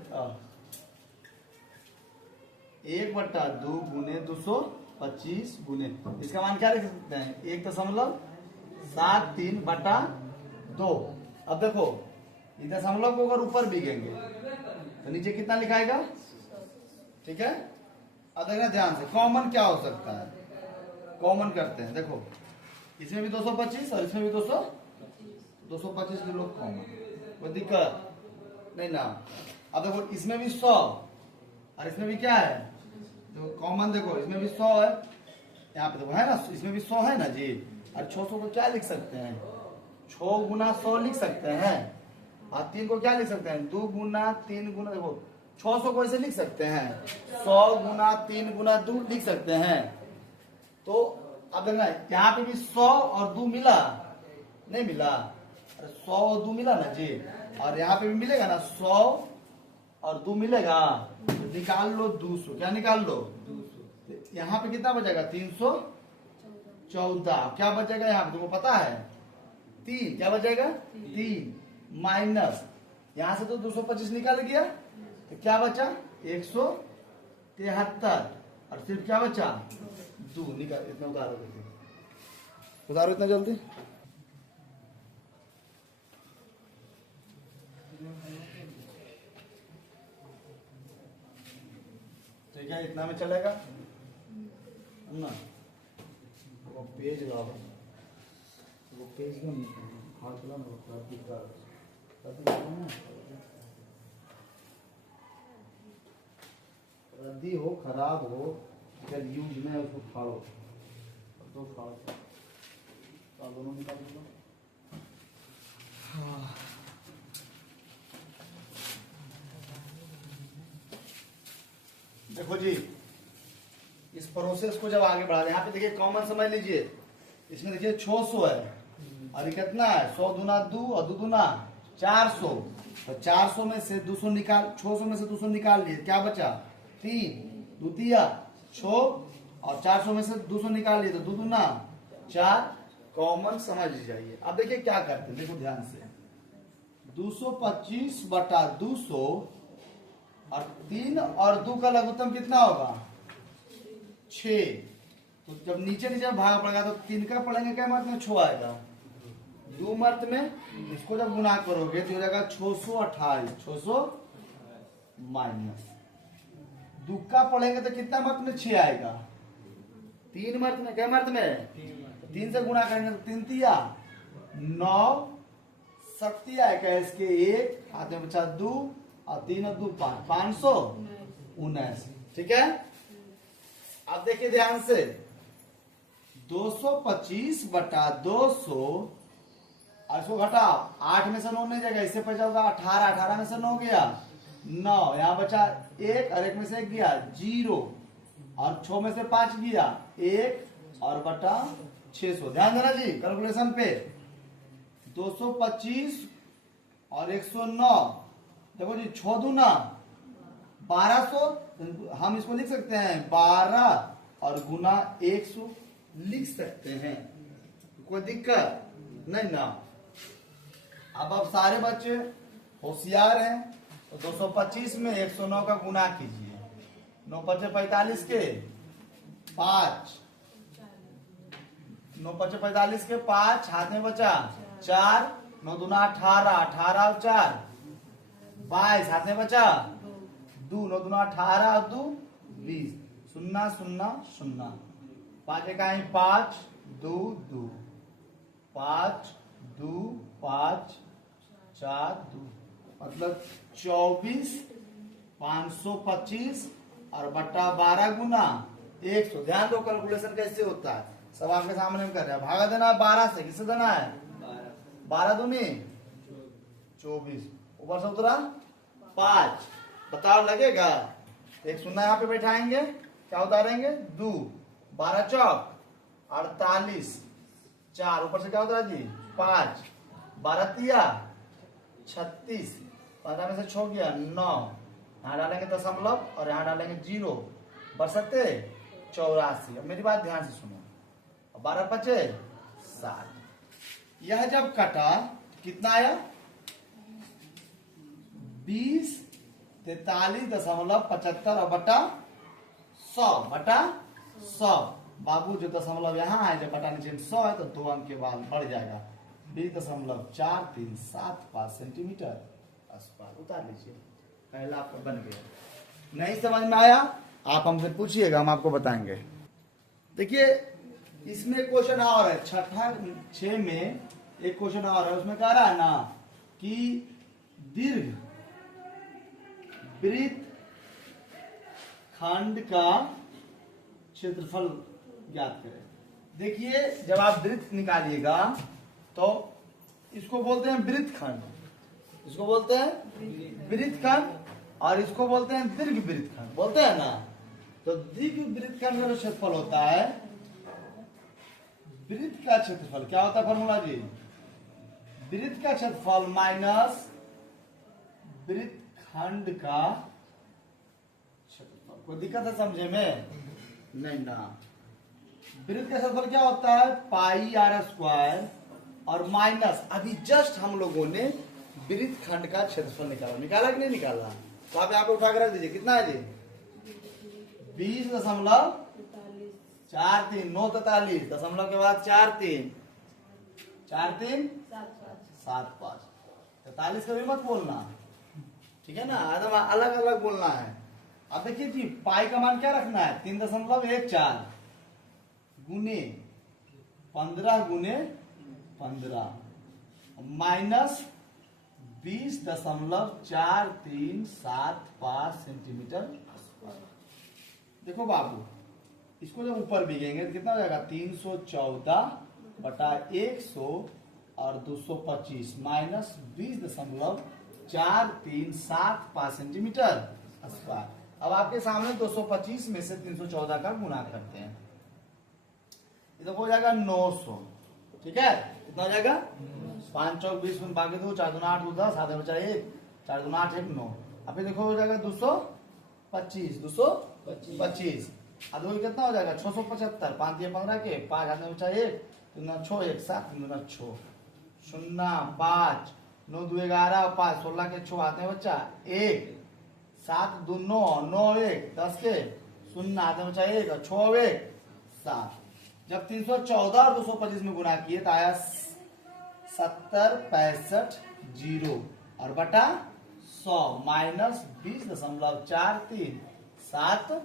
1/2 गुने 225 गुने, इसका मान क्या लिख सकते हैं? 1.73 बटा 2। अब देखो ये दशमलव को अगर ऊपर बिगेंगे तो नीचे कितना लिखाएगा? ठीक है, अब देखना ध्यान से, कॉमन क्या हो सकता है? कॉमन करते हैं। देखो इसमें भी 225 और इसमें भी 225 के लोग कॉमन, कोई दिक्कत नहीं ना। अब देखो इसमें भी 100 और इसमें भी क्या है? देखो कॉमन, देखो इसमें भी 100 है, यहाँ पे देखो है ना, इसमें भी 100 है ना जी। और 600 को क्या लिख सकते हैं? 6 गुना 100 लिख सकते हैं। और 3 को क्या लिख सकते हैं? 2 गुना 3 गुना, देखो 600 को ऐसे लिख सकते हैं, 100 गुना 3 गुना 2 लिख सकते हैं। तो अब देखना यहाँ पे भी 100 और 2 मिला, नहीं मिला? 100 और 2 मिला ना जी, और यहाँ पे भी मिलेगा ना, 100 और 2 मिलेगा। तो निकाल लो 200, क्या निकाल लो? 200। यहाँ पे कितना बचेगा? 314। क्या बचेगा यहाँ पे तुमको पता है? 3। क्या बचेगा? 3 माइनस, यहाँ से तो 225 निकल गया, तो क्या बचा? 173। और सिर्फ क्या बचा? 2 निकाल। इतना उतारो, उतारो इतना जल्दी। तो क्या इतना में चलेगा ना? वो पेज लाओ, वो पेज में हाथ ला ना, रद्दी हो खराब हो, अगर यूज में है उसको फाड़ो, तो फाड़ो, दोनों निकाल दो। देखो जी, इस प्रोसेस को जब आगे बढ़ा रहे, यहाँ पे देखिए कॉमन समझ लीजिए, इसमें देखिए 600 है और ये कितना है? 100 दूना 2 और 2 दूना 400। तो 400 में से 200 निकाल, 600 में से 200 निकाल लिए, क्या बचा? 3 2 दिया 6, और 400 में से 200 निकाल लिए तो 2 दूना 4। कॉमन समझ जाइए। अब देखिए क्या करते हैं, देखो ध्यान से, 225 बटा 200 और 3 और 2 का लघुत्तम कितना होगा? 6। तो जब नीचे नीचे भाग पड़ेगा तो 3 का पढ़ेंगे, क्या मत में 6 आएगा, 2 मर्त में इसको जब गुना करोगे तो हो जाएगा 628। 600 माइनस 2 का पढ़ेंगे तो कितना मर्त में 6 आएगा? 3 मर्त में, क्या मर्त में? 3 से गुना करेंगे तो 3 तिया 9, 70 आएगा इसके 1, हाथ में बचा 2 और 3 और 2 5, 519। ठीक है, अब देखिए ध्यान से, 225 बटा 200 और इसको घटाओ, 8 में से 9 नहीं जाएगा, इससे बचा होगा 18, 18 में से 9 गया 9, यहाँ बचा 1 और 1 में से 1 गया 0, और 6 में से 5 गया 1 और बटा 600। ध्यान देना जी कैलकुलेशन पे, 225 और 109, देखो जी 6 दूना 1200, हम इसको लिख सकते हैं 12 और गुना 100 लिख सकते हैं, कोई दिक्कत नहीं ना। अब सारे बच्चे होशियार हैं, तो 225 में 109 का गुना कीजिए, 9 5 45 के 5, 9 5 45 के 5, हाथ में बचा 4, 9 दूना 18, 18 और 4 22, हाथ में बचा 2, 9 दूना 18 और 2 20, 0 0 0, 5 इकाई 5 2 2, 5 2 5 4 2, मतलब 24 525 और बट्टा 12 गुना 100। ध्यान दो कैलकुलेशन कैसे होता है, सब आपके सामने में कर रहे हैं। भागा देना 12 से, किससे देना है? 12 दूनी 24, ऊपर से उतरा 5, बताओ लगेगा? एक 0 यहाँ पे बैठाएंगे, क्या उतारेंगे 2, 12 चौक 48, 4 ऊपर से क्या होता है जी 5, 12 तिया 36, 15 में से 6 गया 9, यहाँ डालेंगे दशमलव और यहाँ डालेंगे 0, बरसते 84। अब मेरी बात ध्यान से सुनो, 12 बचे 7। यह जब कटा कितना आया 20, 43.75 और बटा 100 बाबू जो दशमलव यहाँ है जब बटा नीचे 100 है तो 2 अंक के बाद बढ़ जाएगा 20.4375 सेंटीमीटर आसपास। उतार लीजिए, पहला आपका बन गया। नहीं समझ में आया आप हमसे पूछिएगा, हम आपको बताएंगे। देखिए इसमें क्वेश्चन और है, छठा 6 में एक क्वेश्चन और है, उसमें कह रहा है ना कि दीर्घ वृत्त खंड का क्षेत्रफल ज्ञात करें। देखिए जब आप वृत्त निकालिएगा तो इसको बोलते हैं वृत्त खंड, इसको बोलते हैं वृत्त खंड और इसको बोलते हैं दीर्घ वृत्त खंड, बोलते हैं ना। तो दीर्घ वृत्त खंड का जो क्षेत्रफल होता है, वृत्त का क्षेत्रफल क्या होता है फॉर्मूला जी, वृत्त का क्षेत्रफल माइनस वृत्त खंड का क्षेत्रफल। कोई दिक्कत है समझे में? नहीं ना। वृत्त का क्षेत्रफल क्या होता है पाई आर स्क्वायर और माइनस अभी जस्ट हम लोगों ने वृत्त खंड का क्षेत्रफल निकाला कि नहीं निकाला? तो आप यहाँ पे उठा कर रख दीजिए, कितना है जी 20.43 943 दशमलव के बाद 4 3 7 5 43 कभी मत बोलना, ठीक है ना, एकदम अलग अलग बोलना है। अब देखिए जी पाई का मान क्या रखना है 3.14 गुने 15 गुने 15 माइनस 20.4375 सेंटीमीटर। देखो बाबू इसको जब ऊपर बिगेंगे तो कितना हो जाएगा 314/100 और 225 माइनस 20.4375 सेंटीमीटर स्क्वायर। अब आपके सामने 225 में से 314 का गुणा करते हैं, ये तो हो जाएगा 900, ठीक है, कितना हो जाएगा 5 चौक 20 बाकी 2 4 2 8 2 10 7 बचा 1 4 2 8 1 9। अभी देखो हो जाएगा 225 अब देखो कितना हो जाएगा 675 5 दिए 15 के 5 हाथ में बचा 1 3 6 1 7 3 6 0 5 9 2 11 5 16 के 6 हाथ में बचा 1 7 2 9 9 1 10 के 0 हाथ में बचा 1 और 6 1 7। जब 314 और 225 में गुणा किए तो आया 7065 और बटा 100 माइनस 20.4375।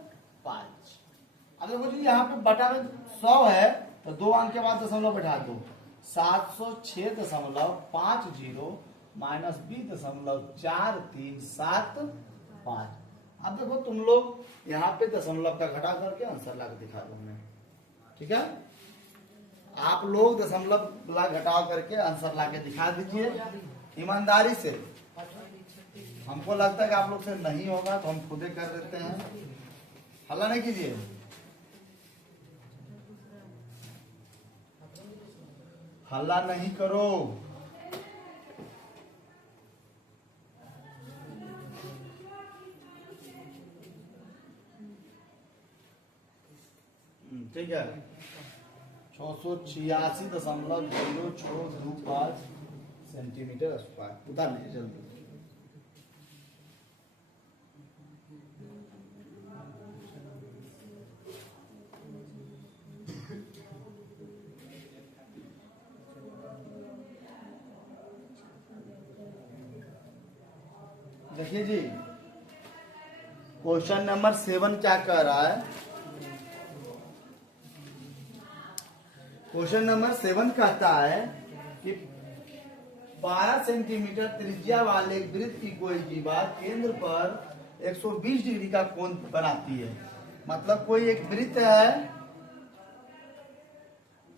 अब देखो जी यहाँ पे बटा में 100 है तो 2 अंक के बाद दशमलव बैठा दो 706.50 माइनस 20.4375। अब देखो तुम लोग यहाँ पे दशमलव का घटा करके आंसर ला दिखा दो हमें, ठीक है, आप लोग दशमलव ला घटाव करके आंसर ला के दिखा दीजिए ईमानदारी से। हमको लगता है कि आप लोग से नहीं होगा तो हम खुद ही कर देते हैं, हल्ला नहीं कीजिए। हल्ला नहीं करो। ठीक है 686.0625 सेंटीमीटर स्क्वायर। उतार लीजिए जल्दी। देखिए जी क्वेश्चन नंबर 7 क्या कह रहा है, क्वेश्चन नंबर 7 कहता है कि 12 सेंटीमीटर त्रिज्या वाले वृत्त की कोई जीवा केंद्र पर 120 डिग्री का कोण बनाती है। मतलब कोई एक वृत्त है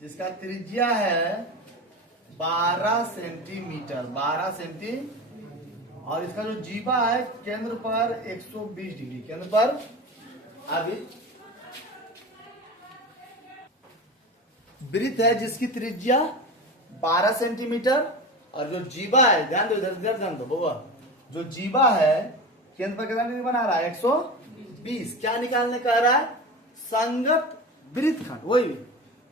जिसका त्रिज्या है 12 सेंटीमीटर और इसका जो जीवा है केंद्र पर 120 डिग्री केंद्र पर। अभी वृत्त है जिसकी त्रिज्या 12 सेंटीमीटर और जो जीवा है, ध्यान दो इधर ध्यान दो बाबा, जो जीवा है केंद्र पर कितना डिग्री बना रहा है 120। क्या निकालने कह रहा है? संगत वृत्तखंड, वही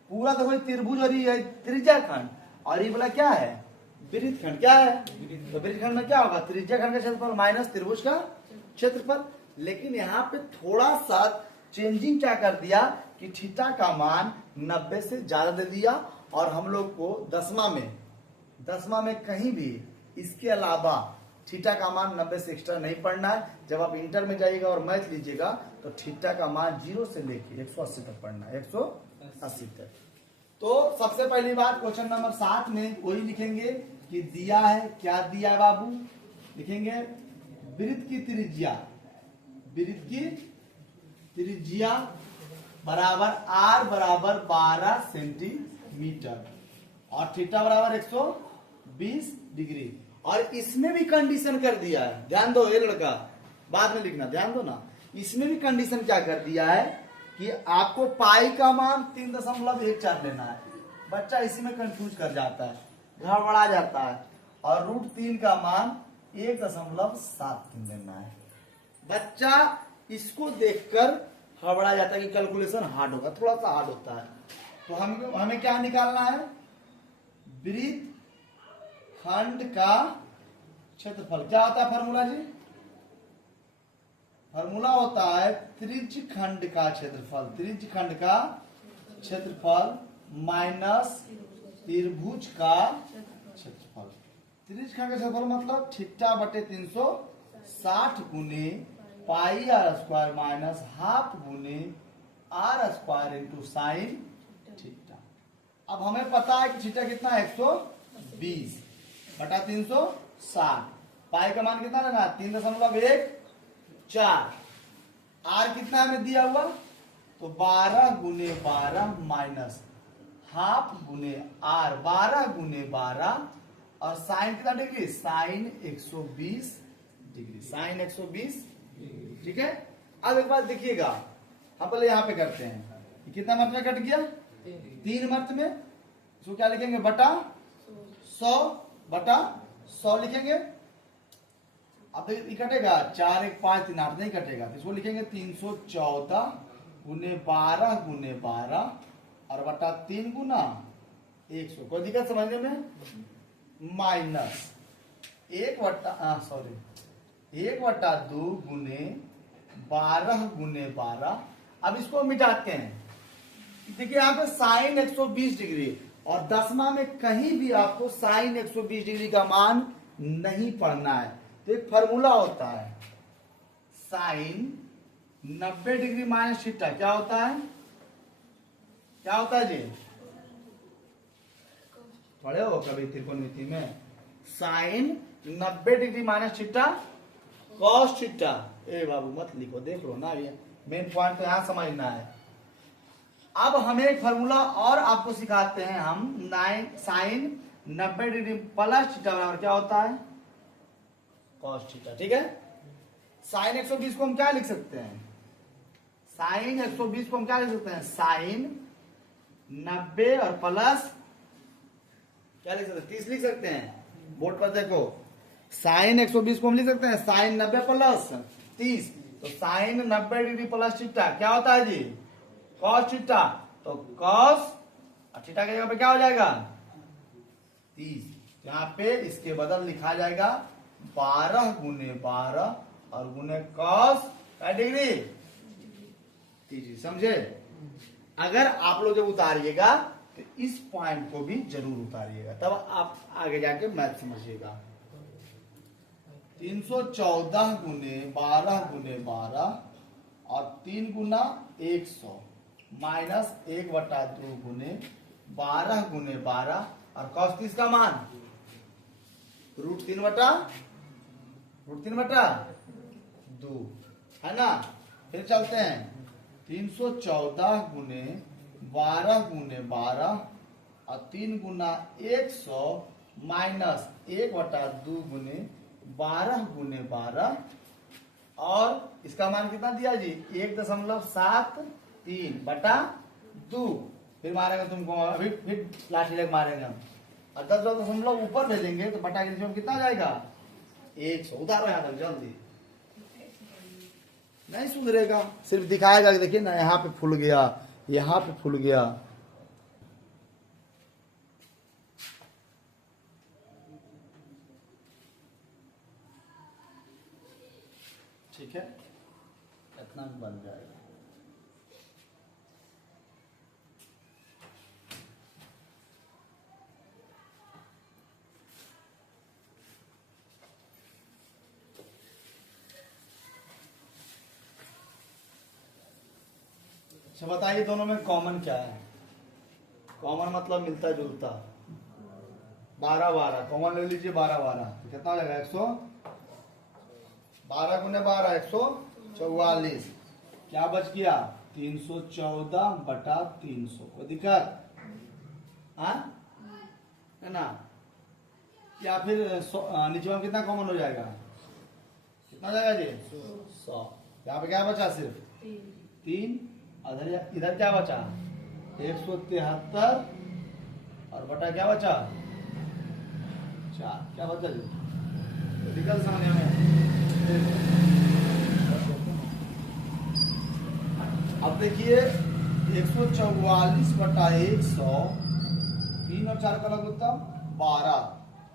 पूरा तो वही त्रिभुज और ये त्रिज्या खंड, और ये बोला क्या है? वृत्तखंड। क्या है? तो वृत्तखंड में क्या होगा? त्रिज्या खंड का क्षेत्रफल माइनस त्रिभुज का क्षेत्रफल। लेकिन यहाँ पे थोड़ा सा चेंजिंग क्या कर दिया कि थीटा का मान 90 से ज्यादा दे दिया, और हम लोग को दसवां में कहीं भी इसके अलावा थीटा का मान 90 से एक्स्ट्रा नहीं पढ़ना है। जब आप इंटर में जाइएगा और मैथ लीजिएगा तो थीटा का मान 0 से लेके 180 तक पढ़ना है, 180 तक। तो सबसे पहली बात क्वेश्चन नंबर 7 में वही लिखेंगे कि दिया है, क्या दिया है बाबू? लिखेंगे वृत्त की त्रिज्या बराबर r बराबर 12 सेंटीमीटर और थीटा बराबर 120 डिग्री। और इसमें भी कंडीशन कर दिया है, ध्यान दो ये लड़का, बाद में लिखना, ध्यान दो ना। इसमें भी कंडीशन क्या कर दिया है कि आपको पाई का मान 3.14 लेना है। बच्चा इसी में कंफ्यूज कर जाता है, गड़बड़ा जाता है, और √3 का मान 1.73 लेना है। बच्चा इसको देखकर हड़बड़ा जाता है कि कैलकुलेशन हार्ड होगा, थोड़ा सा हार्ड होता है। तो हमें क्या निकालना है? वृत्त खंड का क्षेत्रफल। क्या होता है फॉर्मूला जी? फॉर्मूला होता है त्रिज्य खंड का क्षेत्रफल माइनस त्रिभुज का क्षेत्रफल। त्रिज्य खंड का क्षेत्रफल मतलब थीटा बटे 360 गुने पाई r स्क्वायर माइनस हाफ गुने r square into sine theta. अब हमें पता है कि थीटा कितना है? 120 बटा 360। पाई का मान कितना लेना है? 3.14। r कितना हमें दिया हुआ? तो 12 गुने 12 माइनस हाफ गुने r, 12 गुने 12, और साइन कितना डिग्री? Sign 120 degree, sign 120। ठीक है। अब एक बात देखिएगा, हम पहले यहाँ पे करते हैं। कितना मत में कट गया? 3 मत में। इसको क्या लिखेंगे? बटा 100 लिखेंगे। अब ये कटेगा 4 1 5 3 8 नहीं कटेगा, तो इसको लिखेंगे 314 गुने 12 और बटा 3 गुना 100। कोई दिक्कत समझने में? माइनस 1/2 गुने 12 अब इसको मिटाते हैं। देखिए यहाँ पे साइन 120 डिग्री, और 10वां में कहीं भी आपको साइन 120 डिग्री का मान नहीं पढ़ना है। तो एक फॉर्मूला होता है साइन 90 डिग्री माइनस थीटा। क्या होता है? क्या होता है जी? पढ़े हो कभी त्रिकोणमिति में? Sine 90 degree minus theta cos theta. ए बाबू मत लिखो, देख लो ना, ये मेन पॉइंट तो यहां समझना है। अब हमें एक फॉर्मूला और आपको सिखाते हैं हम। साइन 90 डिग्री प्लस थीटा बराबर क्या होता है? Cos theta. ठीक है। साइन 120 को हम क्या लिख सकते हैं? साइन 120 को हम क्या लिख सकते हैं? साइन 90 और प्लस क्या लिख सकते हैं? 30 लिख सकते हैं। बोर्ड पर देखो, साइन 120 को हम लिख सकते हैं साइन 90 प्लस 30। तो साइन 90 डिग्री प्लस थीटा क्या होता है जी? Cos theta. तो कॉस और थीटा की जगह पे क्या हो जाएगा? 30। यहाँ पे इसके बदल लिखा जाएगा 12 गुने 12 और गुने कॉस क्या डिग्री? 30। समझे? अगर आप लोग जब उतारिएगा तो इस पॉइंट को भी जरूर उतारिएगा, तब आप आगे जाके मैथ समझिएगा। 314 गुने 12 और 3 गुना 100 माइनस 1/2 गुने 12 और cos 30 का मान √3/2 है ना। फिर चलते हैं 314 गुने 12 और 3 गुना 100 माइनस 1/2 गुने 12 और इसका मान कितना दिया जी? 1.73/2। फिर मारेंगे तुमको, अभी फिर लाठी लेके मारेंगे हम। और 10 ऊपर भेजेंगे तो बटा के नीचे में कितना जाएगा? 100। उतारो यहाँ तक जल्दी, नहीं सुधरेगा, सिर्फ दिखाएगा कि देखिए ना यहाँ पे फूल गया, यहाँ पे फूल गया। ठीक है, इतना भी बन जाएगा। अच्छा बताइए दोनों में कॉमन क्या है? कॉमन मतलब मिलता जुलता। 12 कॉमन ले लीजिए, 12 तो कितना हो जाएगा? 112 गुने 12 144। क्या बच गया? 314/300। कोई दिक्कत है ना? या फिर नीचे में कितना कॉमन हो जाएगा? कितना जाएगा जी? 100। यहाँ पे क्या बचा? सिर्फ 3। इधर क्या बचा? 173 और बटा क्या बचा? 4। क्या बचा जी? निकल समझ में। अब देखिए 144/100, 3 और 4 का लग उत्तम 12,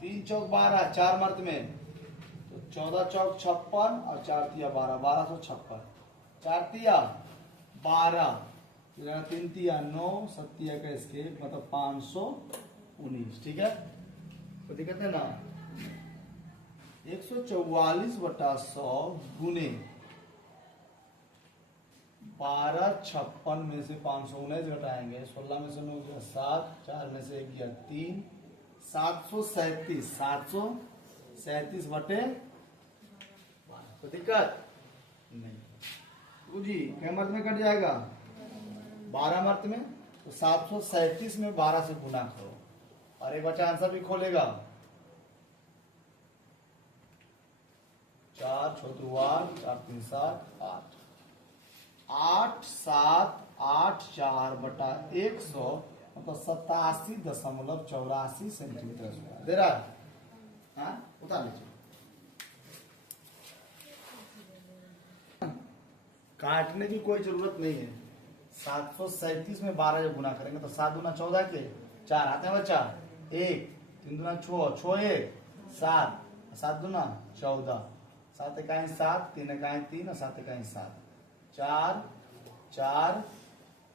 3 चौक 12, 4 मर्द में तो 14 चौक 56 और 4 तिया 12, 1256। 4 तिया 12, 3 तिया 9, 7 तिया का स्केप मतलब 519। ठीक है, तो दिक्कत है ना? 144/100 गुने 12, 56 में से 519 घटाएंगे, 16 में से 9 गया 7, 4 में से 1 गया 3, 737 बटे। तो दिक्कत नहीं जी, क्या मर्द में कट जाएगा? 12 मर्द में, तो 737 में 12 से गुना करो और एक बच्चा आंसर भी खोलेगा। 4 छोटू 8, 4 3 7 8, 8784/100 मतलब 87.84 सेंटीमीटर दे रहा है। हाँ, उतार लीजिए। काटने की कोई जरूरत नहीं है। 737 में 12 जब गुना करेंगे तो 7 दूना 14 के 4 आते हैं बच्चा, 1 3 दूना 6, 6 1 7, 7 दूना 14, 7 इकाई 7, 3 इकाई 3 और 7 इकाई 7, 4 4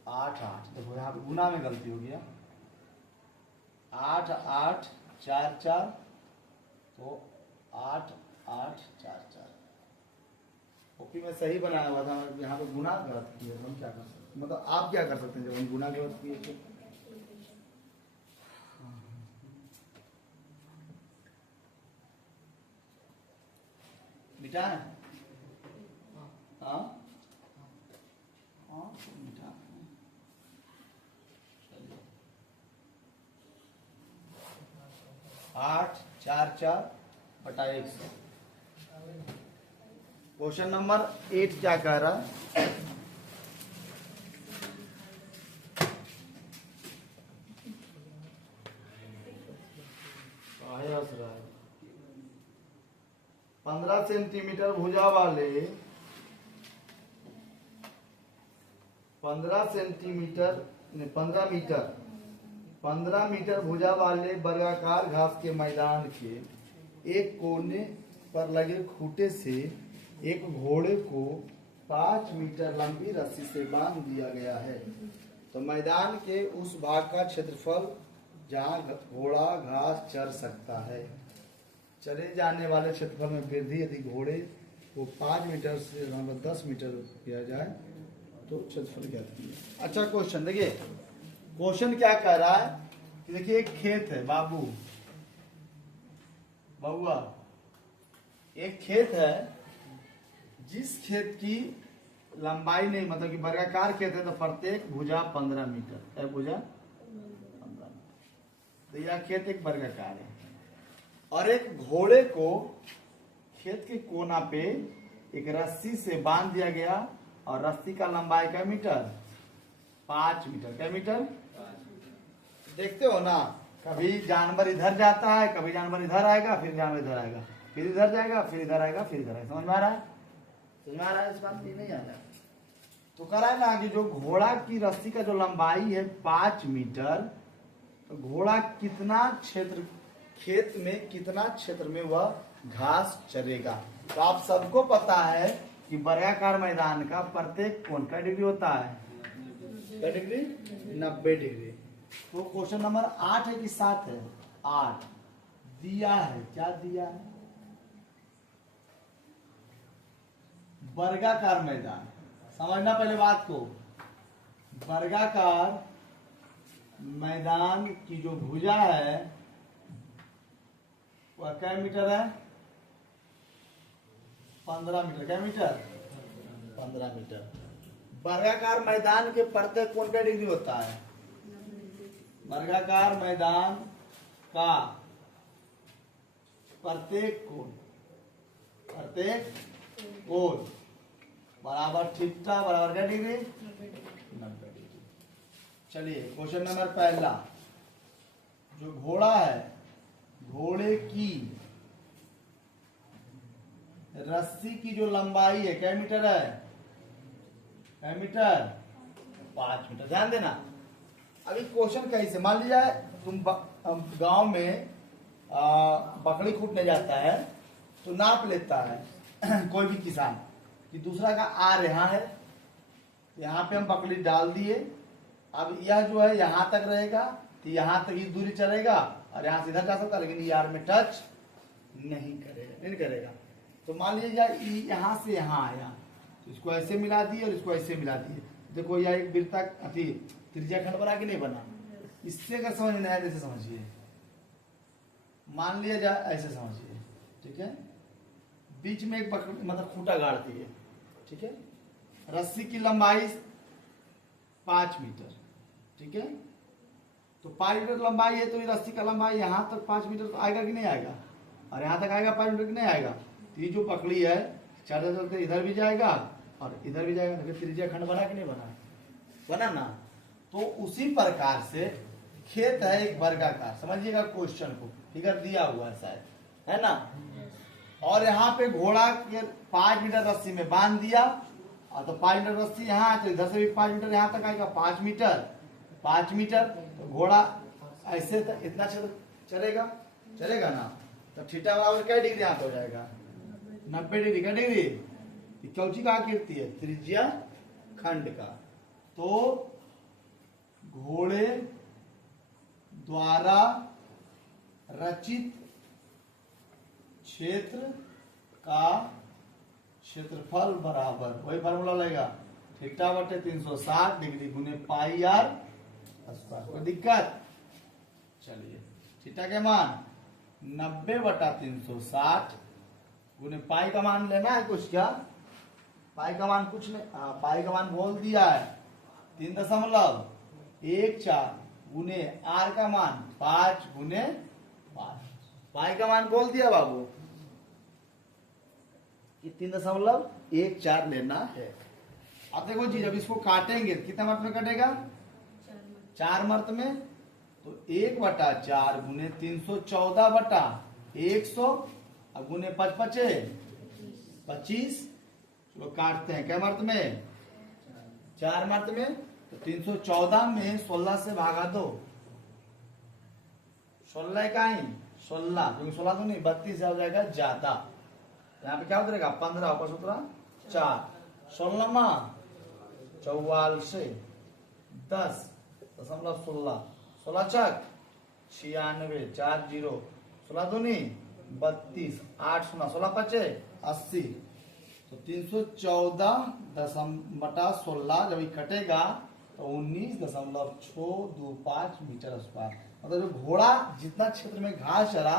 8 8। देखो यहाँ पे गुना में गलती हो गया। 8 8 4 4 तो 8 8 4 4। कॉपी में सही बनाया हुआ था, यहाँ पे गुना गलत किया। हम क्या कर सकते, मतलब आप क्या कर सकते हैं जब हम गुना गलत किए तो? मिटा है? हाँ मिटा। 8 4 4/100। क्वेश्चन नंबर 8 क्या कह रहा है? काहे हंस रहा है? 15 सेंटीमीटर भुजा वाले 15 मीटर भुजा वाले वर्गाकार घास के मैदान के एक कोने पर लगे खूंटे से एक घोड़े को 5 मीटर लंबी रस्सी से बांध दिया गया है। तो मैदान के उस भाग का क्षेत्रफल जहाँ घोड़ा घास चर सकता है। चले जाने वाले क्षेत्रफल में वृद्धि यदि घोड़े को 5 मीटर से 10 मीटर किया जाए तो क्षेत्रफल ज्ञात कीजिए। अच्छा क्वेश्चन देखिए, क्वेश्चन क्या कह रहा है कि देखिए एक खेत है बबुआ, एक खेत है जिस खेत की लंबाई नहीं, मतलब कि वर्गाकार खेत है तो प्रत्येक भुजा 15 मीटर, भुजा 15 मीटर। तो यह खेत एक वर्गाकार है और एक घोड़े को खेत के कोना पे एक रस्सी से बांध दिया गया और रस्सी का लंबाई क्या मीटर? 5 मीटर। क्या मीटर? देखते हो ना, कभी जानवर इधर जाता है, कभी जानवर इधर आएगा, फिर जानवर इधर आएगा, फिर इधर जाएगा, फिर इधर आएगा, फिर इधर आएगा। समझ में आ रहा है? समझ में आ रहा है? इस बात नहीं आ रहा है। तो कह रहा है ना कि जो घोड़ा की रस्सी का जो लंबाई है 5 मीटर, तो घोड़ा कितना क्षेत्र, खेत में कितना क्षेत्र में वह घास चरेगा। तो आप सबको पता है कि वर्गाकार मैदान का प्रत्येक कोण का डिग्री होता है, क्या डिग्री? 90 डिग्री। तो क्वेश्चन नंबर 8 है कि 7 है? 8 दिया है। क्या दिया है? वर्गाकार मैदान। समझना पहले बात को। वर्गाकार मैदान की जो भुजा है वह क्या मीटर है? 15 मीटर। क्या मीटर? 15 मीटर। वर्गाकार मैदान के प्रत्येक कोण का डिग्री होता है? वर्गाकार मैदान का प्रत्येक कोण बराबर थीटा बराबर क्या डिग्री? 90 डिग्री। चलिए क्वेश्चन नंबर पहला, जो घोड़ा है, घोड़े की रस्सी की जो लंबाई है क्या मीटर है? क्या मीटर? 5 मीटर। ध्यान देना। अभी क्वेश्चन कैसे, मान लिया तुम गांव में बकरी कूटने जाता है तो नाप लेता है कोई भी किसान कि दूसरा का आर यहाँ है, यहाँ पे हम बकरी डाल दिए, अब यह जो है यहाँ तक रहेगा, तो यहाँ तक ही दूरी चलेगा और यहाँ सीधा जा सकता, लेकिन ये आर में टच नहीं करेगा। तो मान लीजिए यहाँ से यहाँ आया, तो इसको ऐसे मिला दिए और इसको ऐसे मिला दिए। देखो यह एक वृत्ता त्रिज्या खंड बना कि नहीं बना? इससे अगर समझ नहीं आया जैसे समझिए, मान लिया जाए ऐसे समझिए, ठीक है। बीच में एक मतलब खूंटा गाड़ दिए, ठीक है। रस्सी की लंबाई 5 मीटर, ठीक है। तो 5 मीटर लंबाई है, तो ये रस्सी का लंबाई यहाँ तक 5 मीटर तो आएगा कि नहीं आएगा? और यहाँ तक आएगा 5 मीटर कि नहीं आएगा? तो ये जो पकड़ी है चलते चलते इधर भी जाएगा और इधर भी जाएगा, तो त्रिज्या खंड बना कि नहीं बना? बना ना। तो उसी प्रकार से खेत है एक वर्गाकार, समझिएगा क्वेश्चन को, फिगर दिया हुआ है शायद, है ना। और यहाँ पे घोड़ा के 5 मीटर रस्सी में बांध दिया, और तो 5 मीटर रस्सी यहाँ है, तो इधर से भी 5 मीटर यहाँ तक आएगा, 5 मीटर। तो घोड़ा ऐसे इतना चलेगा ना। तो थीटा बराबर क्या डिग्री यहाँ पे हो जाएगा? 90 डिग्री। क्या डिग्री? कौची का कीर्ति है? त्रिज्या खंड का। तो घोड़े द्वारा रचित क्षेत्र का क्षेत्रफल बराबर, वही फार्मूला लगेगा, थीटा बटे 360 डिग्री गुने पाई आर स्क्वायर। कोई दिक्कत? चलिए, थीटा के मान 90 बटा 360 गुने पाई का मान लेना है कुछ, क्या पाई का मान कुछ नहीं, पाई का मान बोल दिया है 3.14 गुने आर का मान 5 गुने 5, पाई का मान बोल दिया बाबू, 3.14 लेना है। अब देखो जी, जब इसको काटेंगे कितना मर्त में कटेगा? 4 मर्त में। तो 1/4 गुने 314 बटा 100 और गुने 5 पचे 25। चलो काटते हैं, क्या मर्त में? 4 मर्त में। तो 314 में 16 से भागा दो, 16 का ही 16, क्योंकि 16 तो नहीं 32 हो जाएगा ज्यादा। यहाँ पे क्या उतरेगा? 15 ऊपर 17 4, 16 44 10.16, 16 चक 96, 4 0, 16 दूनी 32, 8 0, 16 पचे 80। तो 314.16 जब कटेगा तो 19.625 मीटर स्क्वायर। मतलब जो घोड़ा जितना क्षेत्र में घास चरा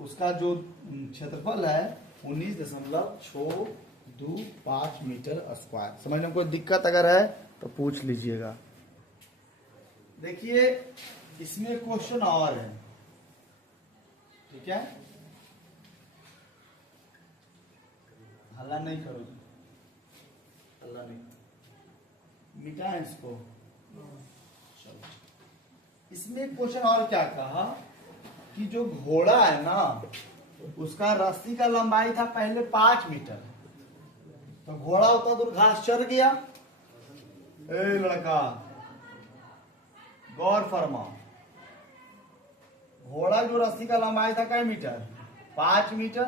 उसका जो क्षेत्रफल है 19.625 मीटर स्क्वायर। समझने में कोई दिक्कत अगर है तो पूछ लीजिएगा। देखिए इसमें क्वेश्चन और है, ठीक है। हल्ला नहीं करोगे, हल्ला नहीं, मिटाएं इसको। चलो, इसमें एक क्वेश्चन और क्या कहा कि जो घोड़ा है ना उसका रस्सी का लंबाई था पहले 5 मीटर, तो घोड़ा उतना दूर घास चर गया। ए लड़का गौर फरमा, घोड़ा जो रस्सी का लंबाई था कै मीटर, 5 मीटर,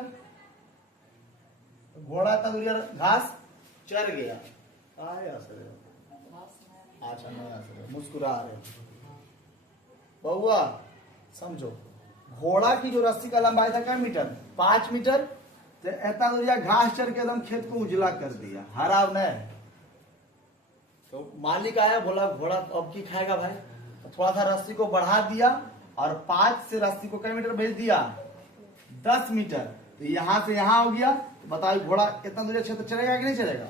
तो घोड़ा इतना दूर घास चर गया। अच्छा नहीं असर, मुस्कुरा रहे बउआ, समझो घोड़ा की जो रस्सी का लंबाई था कै मीटर, 5 मीटर, तो इतना दूरिया घास चर के एकदम खेत को उजला कर दिया, हरा नहीं। तो मालिक आया, बोला घोड़ा अब की खाएगा भाई, तो थोड़ा सा रस्सी को बढ़ा दिया और 5 से रस्सी को कै मीटर भेज दिया, 10 मीटर, तो यहां से यहां हो गया। तो बताओ घोड़ा कितना दूर क्षेत्र चलेगा कि नहीं चलेगा,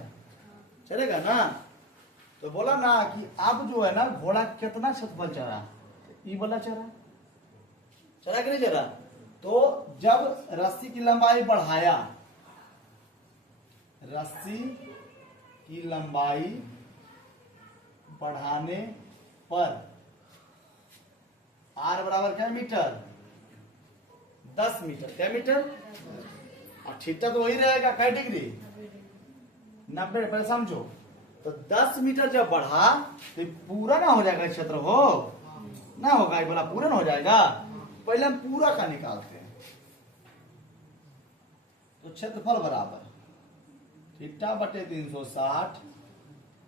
चलेगा ना। तो बोला ना कि अब जो है ना घोड़ा कितना क्षेत्रफल चला, ये बोला चला कि नहीं चला। तो जब रस्सी की लंबाई बढ़ाया, रस्सी की लंबाई बढ़ाने पर आर बराबर क्या मीटर, 10 मीटर, क्या मीटर, और थीटा तो वही रहेगा, क्या डिग्री, 90 पर समझो। तो 10 मीटर जब बढ़ा तो पूरा ना हो जाएगा क्षेत्र, हो ना होगा, बोला पूरा ना हो जाएगा। पहले हम पूरा का निकालते हैं। तो क्षेत्रफल बराबर थीटा बटे 360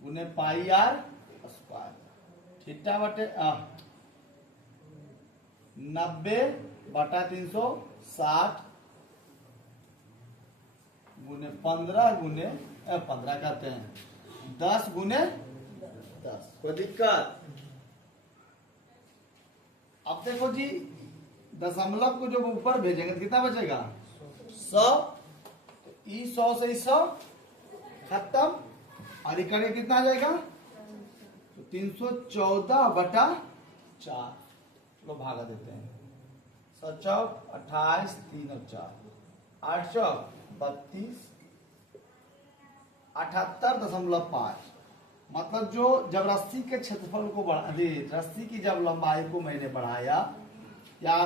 गुने पाई आर स्क्वायर, थीटा बटे 90 बटा 360 गुने 15 गुने 15 करते हैं, 10 गुने 10। कोई दिक्कत। अब देखो जी, दशमलव को जब ऊपर भेजेंगे तो कितना बचेगा, 100, तो 100 से 100 खत्म, और इकड़े कितना आ जाएगा, तो 314 बटा 4, चलो भागा देते हैं, 7 चौक 28, 3 और 4, 8 चौक 32, 78.5। मतलब जो जब रस्सी के क्षेत्रफल को बढ़ा, रस्सी की जब लंबाई को मैंने बढ़ाया, या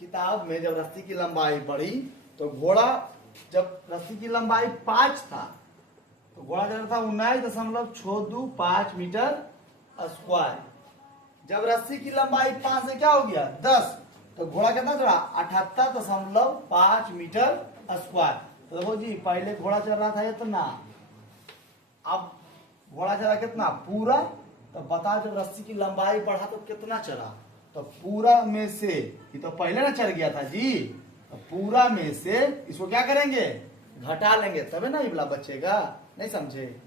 किताब में जब रस्सी की लंबाई बढ़ी, तो घोड़ा जब रस्सी की लंबाई 5 था तो घोड़ा चल था 19.65 मीटर स्क्वायर। जब रस्सी की लंबाई 5 से क्या हो गया, 10, तो घोड़ा कितना चढ़ा, 78.5 मीटर स्क्वायर। तो देखो जी, पहले घोड़ा चल रहा था इतना, अब घोड़ा चला कितना, पूरा। तो बता जब रस्सी की लंबाई बढ़ा तो कितना चला, तो पूरा में से, ये तो पहले ना चल गया था जी, तो पूरा में से इसको क्या करेंगे, घटा लेंगे, तबे ना ये वाला बचेगा। नहीं समझे,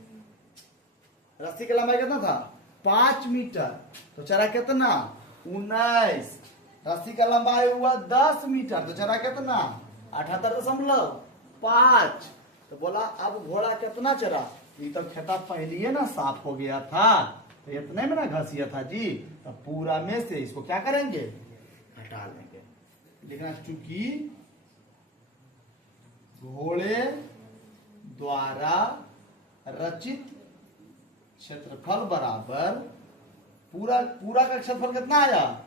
रस्सी की लंबाई कितना था, 5 मीटर, तो चला कितना, 19। रस्सी का लंबाई हुआ 10 मीटर, तो चला कितना, 78.5। तो बोला अब घोड़ा कितना चला, ये तो खेता पहले ना साफ हो गया था, तो इतने में ना घसिया था जी, तो पूरा में से इसको क्या करेंगे, घटा लेंगे। लिखना, चूंकि घोड़े द्वारा रचित क्षेत्रफल बराबर पूरा का क्षेत्रफल कितना आया,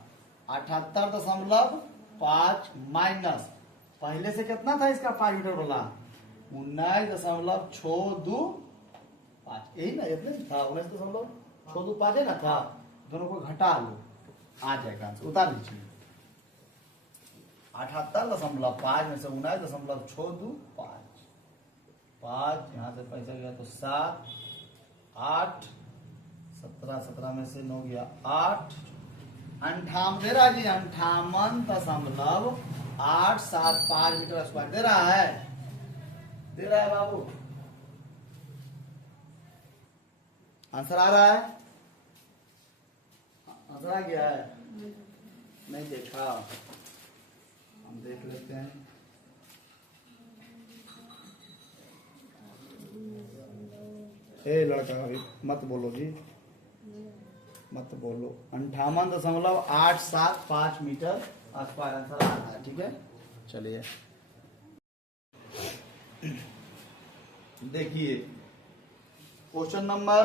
78.5 माइनस पहले से कितना था इसका 5 मीटर वाला, 19.625, यही ना, इतने था 19.625 है ना था, दोनों को घटा लो, आ जाएगा आंसर, उतार लीजिए। 78.5 में से 19.625, यहाँ से पैसा गया तो 7, 8, 17 में से 9 गया 8, 58 दे रहा जी, 58.875 मीटर स्क्वायर दे रहा है, दे रहा है बाबू, आंसर आ रहा है, आंसर आ गया है, नहीं देखा, हम देख लेते हैं। ए लड़का मत बोलो जी, मत बोलो, 58.875 मीटर स्क्वायर आंसर आ रहा है, ठीक है। चलिए देखिए क्वेश्चन नंबर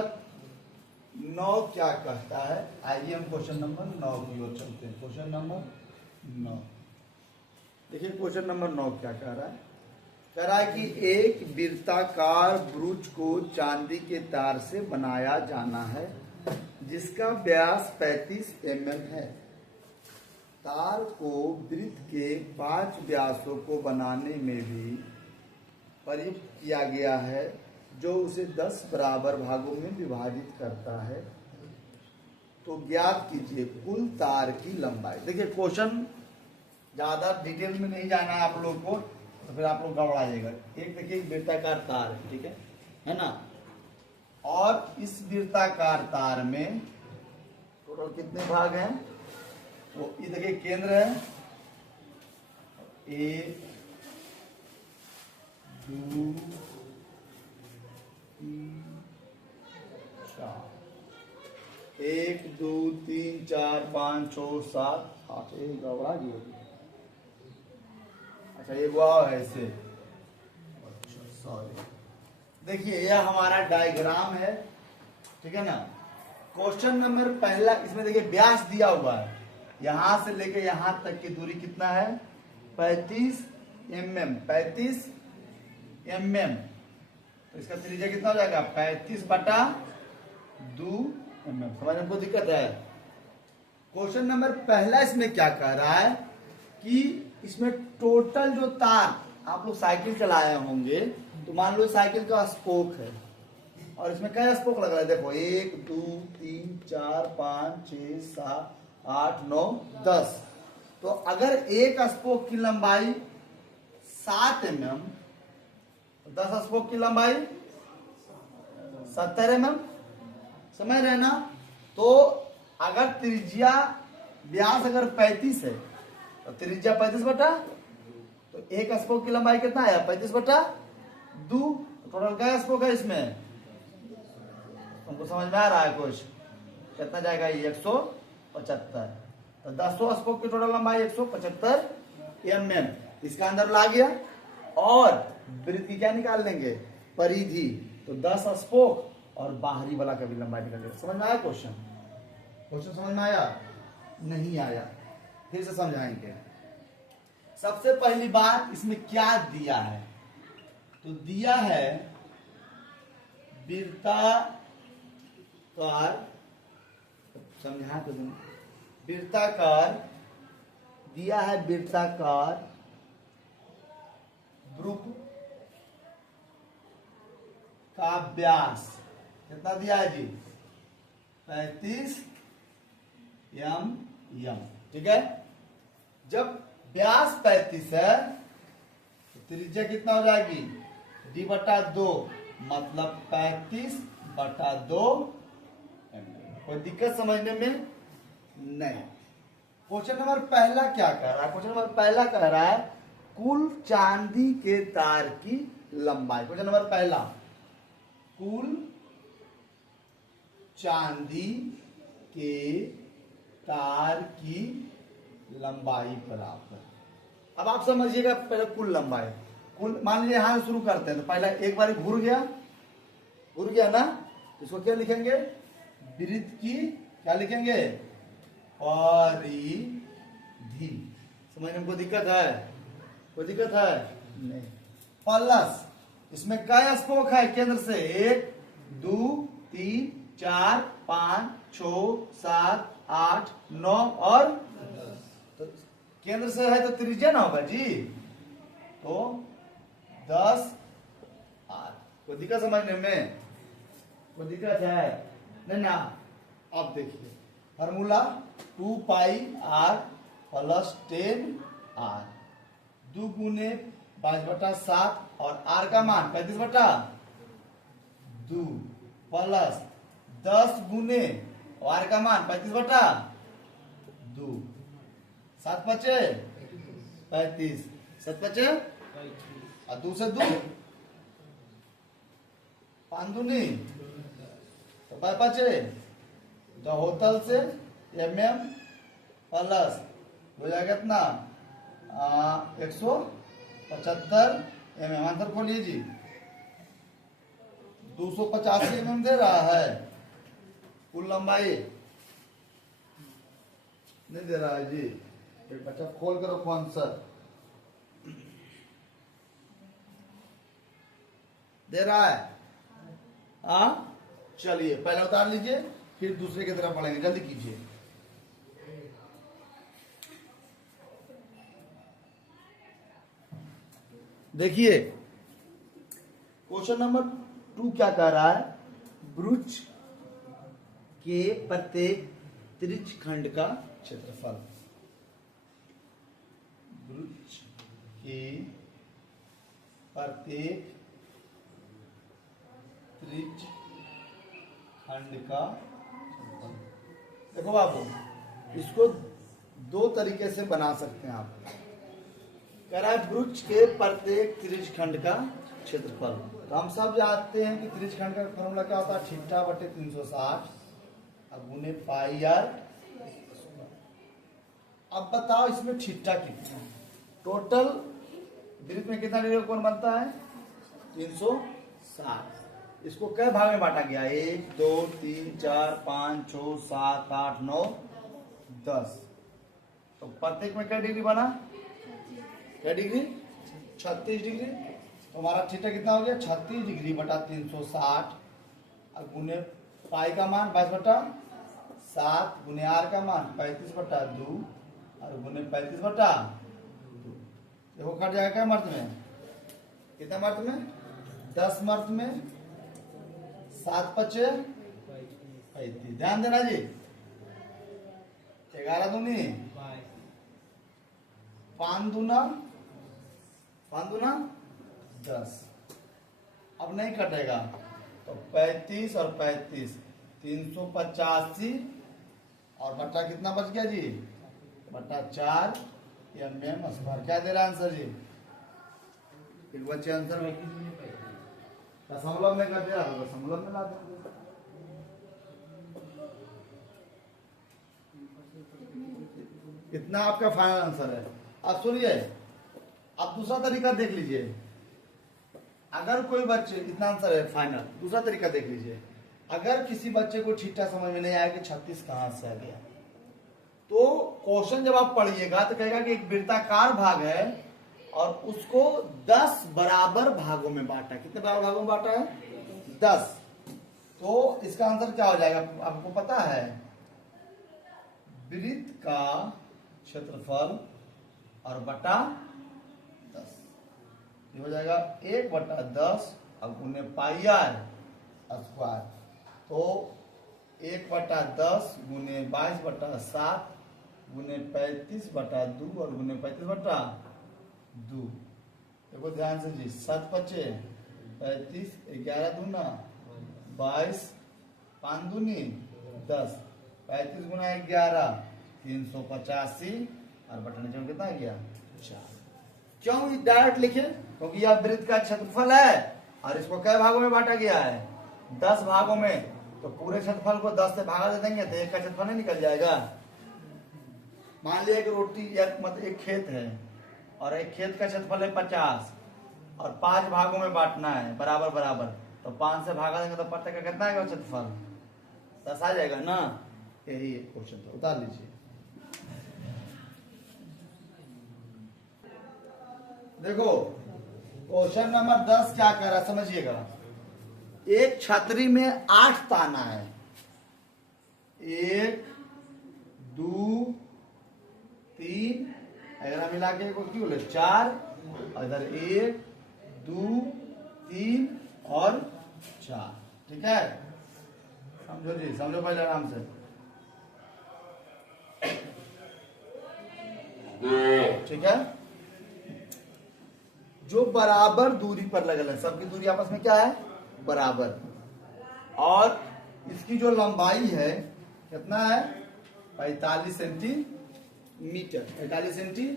9 क्या कहता है? आइए हम क्वेश्चन नंबर 9 की ओर चलते हैं। क्वेश्चन नंबर 9 देखिए, क्वेश्चन नंबर 9 क्या कह रहा है? कह रहा है कि एक वृत्ताकार ब्रुज को चांदी के तार से बनाया जाना है जिसका व्यास 35 mm है। तार को वृत्त के 5 व्यासों को बनाने में भी प्रयुक्त किया गया है जो उसे 10 बराबर भागों में विभाजित करता है। तो ज्ञात कीजिए कुल तार की लंबाई। देखिए, क्वेश्चन ज्यादा डिटेल में नहीं जाना है आप लोग को, तो फिर आप लोग गड़बड़ा जाएगा। एक देखिए, वृत्ताकार तार है, ठीक है ना? और इस वृत्ताकार तार में टोटल कितने भाग हैं? तो ये देखिए, केंद्र है 1 2 3 4, 1 2 3 4 5 6 7 8। एक गड़बड़ा गया। अच्छा, ये वाव है इसे। अच्छा, सॉरी। देखिए, यह हमारा डायग्राम है, ठीक है ना? क्वेश्चन नंबर पहला, इसमें देखिए व्यास दिया हुआ है, यहां से लेके यहां तक की दूरी कितना है? 35 mm। 35 mm। तो इसका त्रिज्या कितना हो जाएगा? 35/2 mm। समझने को दिक्कत है? क्वेश्चन नंबर पहला इसमें क्या कह रहा है कि इसमें टोटल जो तार, आप लोग साइकिल चलाए होंगे तो मान लो साइकिल का स्पोक है और इसमें क्या स्पोक लग रहा है? देखो, 1 2 3 4 5 6 7 8 9 10। तो अगर एक स्पोक की लंबाई 7 mm, 10 स्पोक की लंबाई 70 mm। समझ रहे ना? तो अगर त्रिज्या व्यास अगर 35 है तो त्रिज्या 35 तो एक स्पोक की लंबाई कितना है? 35/2। टोटल क्या स्पोक है इसमें? तुमको समझ में आ रहा है कुछ? कितना जाएगा ये? 175। तो 10 स्पोक की टोटल लंबाई 175 mm इसका अंदर ला गया। और वृत्त की क्या निकाल लेंगे? परिधि। तो 10 स्पोक और बाहरी वाला का भी लंबाई निकाल लेंगे। समझ में आया क्वेश्चन? क्वेश्चन समझ में आया? नहीं आया? फिर से समझाएंगे। सबसे पहली बात, इसमें क्या दिया है? तो दिया है वृत्ताकार, समझा तो दूं, वृत्ताकार दिया है, वृत्ताकार वृत्त का व्यास कितना दिया है जी? 35 mm। ठीक है? जब व्यास 35 है तो त्रिज्या कितना हो जाएगी? d/2, मतलब 35/2 mm। कोई दिक्कत समझने में नहीं। क्वेश्चन नंबर पहला क्या कह रहा है? क्वेश्चन नंबर पहला कह रहा है कुल चांदी के तार की लंबाई। क्वेश्चन नंबर पहला, कुल चांदी के तार की लंबाई प्राप्त। अब आप समझिएगा, पहले कुल लंबाई, कुल मान लीजिए यहां से शुरू करते हैं तो पहला एक बार घूर गया ना, इसको क्या लिखेंगे? वृत्त की क्या लिखेंगे? परिधि। समझने में कोई दिक्कत है? कोई दिक्कत है? नहीं। प्लस इसमें क्या स्पोक है? केंद्र से 1 2 3 4 5 6 7 8 9 और तो केंद्र से है तो त्रिज्या ना होगा जी, तो 10 r। कोई दिक्कत समझने में? कोई दिक्कत है? नहीं ना? अब देखिए फार्मूला 2πr + 10r। 2 गुने 5/7 और r का मान 35/2 प्लस 10 गुने r का मान 35/2। 7 बचे 35, 7 बचे और 2 से 2 5 दूनी तो 5 बचे। तो होतल से mm प्लस हो जाएगा कितना? 175 mm। आंसर खोलिए जी। 285 mm दे रहा है कुल लंबाई नहीं दे रहा है जी। एक बच्चा खोल करो कौन सा दे रहा है। हाँ चलिए पहले उतार लीजिए, फिर दूसरे की तरफ पढ़ेंगे, जल्दी कीजिए। देखिए क्वेश्चन नंबर 2 क्या कह रहा है, वृक्ष के प्रत्येक त्रिज्य खंड का क्षेत्रफल। वृक्ष के प्रत्येक त्रिज्य खंड का क्षेत्रफल। देखो बाबू, इसको दो तरीके से बना सकते हैं आप। कह रहा है वृक्ष के प्रत्येक त्रिज्य खंड का क्षेत्रफल। तो हम सब जानते हैं कि त्रिज्य खंड का फॉर्मूला क्या होता है, थीटा बटे 360 अब गुने पाई आर। अब बताओ इसमें थीटा कितना, टोटल वृत्त में कितना डिग्री कोण बनता है 360। इसको कई भाग में बांटा गया, 1 2 3 4 5 6 7 8 9 10। तो प्रत्येक में क्या डिग्री बना, क्या डिग्री 36 डिग्री। तो हमारा थीटा कितना हो गया 36 डिग्री बटा 360 और गुने पाई का मान 22 बटा 7 गुने आर का मान 35 बटा 2 और गुने 35 बटा 2। देखो कट जाएगा क्या मर्द में, कितना मर्द में 10 मर्द में 7 पचे 35। ध्यान देना जी, 11 दूनी 5 दूना 10। अब नहीं कटेगा तो 35 और 35 385 और बट्टा कितना बच गया जी बट्टा 4 mm स्क्वायर। क्या दे रहा है आंसर जी, एक बच्चे आंसर में दशमलव में कर दिया, दशमलव में ला देंगे। इतना आपका फाइनल आंसर है। अब सुनिए, अब दूसरा तरीका देख लीजिए। अगर कोई बच्चे, इतना आंसर है फाइनल, दूसरा तरीका देख लीजिए। अगर किसी बच्चे को थीटा समझ में नहीं आया कि 36 कहां से आ गया, तो क्वेश्चन जब आप पढ़िएगा तो कहेगा कि एक वृत्ताकार भाग है और उसको 10 बराबर भागों में बांटा। कितने बराबर भागों में बांटा है 10। तो इसका आंसर क्या हो जाएगा आपको पता है, वृत्त का क्षेत्रफल और बटा 10 ये हो जाएगा 1 बटा 10 और गुने पाई आर स्क्वायर। तो 1 बटा 10 गुने 22 बटा 7 गुने 35 बटा 2 और गुने 35 बटा 2। देखो ध्यान से जी, 7 पचे 35, 11 दूना 22, 5 दूनी 10, 35 गुना 11 385 और बटा नीचे कितना आ गया 4। क्यों डायरेक्ट लिखे, क्योंकि यह वृत्त का क्षेत्रफल है और इसको कई भागों में बांटा गया है 10 भागों में। तो पूरे क्षेत्रफल को 10 से भागा दे देंगे तो एक का क्षेत्रफल नहीं निकल जाएगा। मान लिया एक रोटी या मतलब एक खेत है और एक खेत का क्षेत्रफल है 50 और 5 भागों में बांटना है बराबर बराबर, तो 5 से भागा देंगे तो प्रत्येक का कितना आएगा क्षेत्रफल 10 आ जाएगा ना। यही क्वेश्चन था, उतार लीजिए। देखो क्वेश्चन नंबर 10 क्या कह रहा है समझिएगा। एक छतरी में 8 ताना है, 1 2 3 अगर मिला के क्यों बोले 4, इधर 1 2 3 और 4। ठीक है, समझो जी, समझो पहले आराम से। ठीक है, जो बराबर दूरी पर लगल है, सबकी दूरी आपस में क्या है बराबर, और इसकी जो लंबाई है कितना है 45 सेंटीमीटर, 45 सेंटी।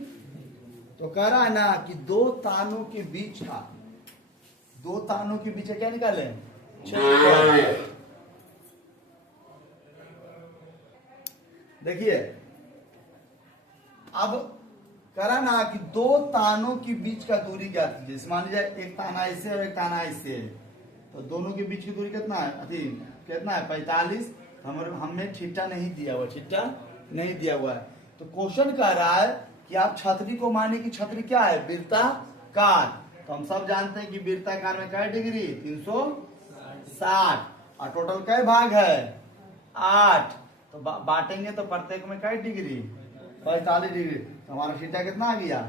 तो कह रहा है ना कि 2 तानों के बीच का, 2 तानों के बीच क्या निकाले देखिए। अब करा ना कि 2 तानों के बीच का दूरी ज्ञात कीजिए। मान लीजिए एक ताना इससे और एक ताना इससे है, तो दोनों के बीच की दूरी कितना है कितना है 45। हमें थीटा नहीं दिया हुआ, थीटा नहीं दिया हुआ है। तो क्वेश्चन कह रहा है कि आप छतरी को माने कि छतरी क्या है, वृत्ताकार। तो हम सब जानते हैं कि वृत्ताकार में क्या डिग्री 360 और टोटल क्या भाग है 8। तो बांटेंगे तो प्रत्येक में क्या डिग्री 45 डिग्री। तो हमारा थीटा कितना आ गया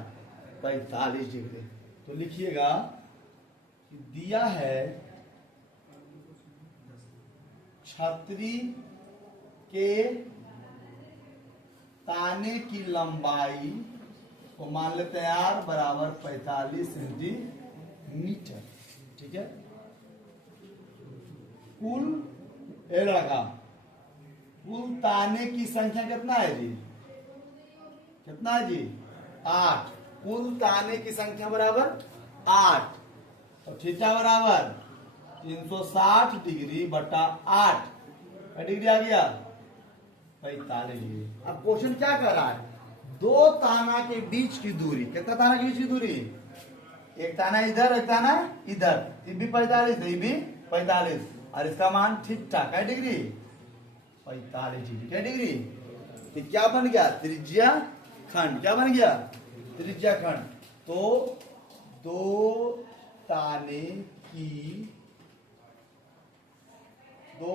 45 डिग्री। तो लिखिएगा कि दिया है छतरी के ताने की लंबाई को मान लेते हैं R बराबर 45 सेंटीमीटर। ठीक है, कुल लड़का कुल ताने की संख्या कितना है जी, कितना है जी 8। कुल ताने की संख्या बराबर 8। तो थीटा बराबर 360 डिग्री बटा 8 का डिग्री आ गया 45 डिग्री। अब क्वेश्चन क्या कर रहा है, दो ताना के बीच की दूरी, कितना ताना के बीच की दूरी, एक ताना इधर एक ताना इधर, ये भी 45 है, ये भी 45 और इसका मान थीटा क्या डिग्री 45 डिग्री। क्या डिग्री, तो क्या बन गया त्रिज्या खंड, क्या बन गया त्रिज्या खंड। तो दो ताने की दो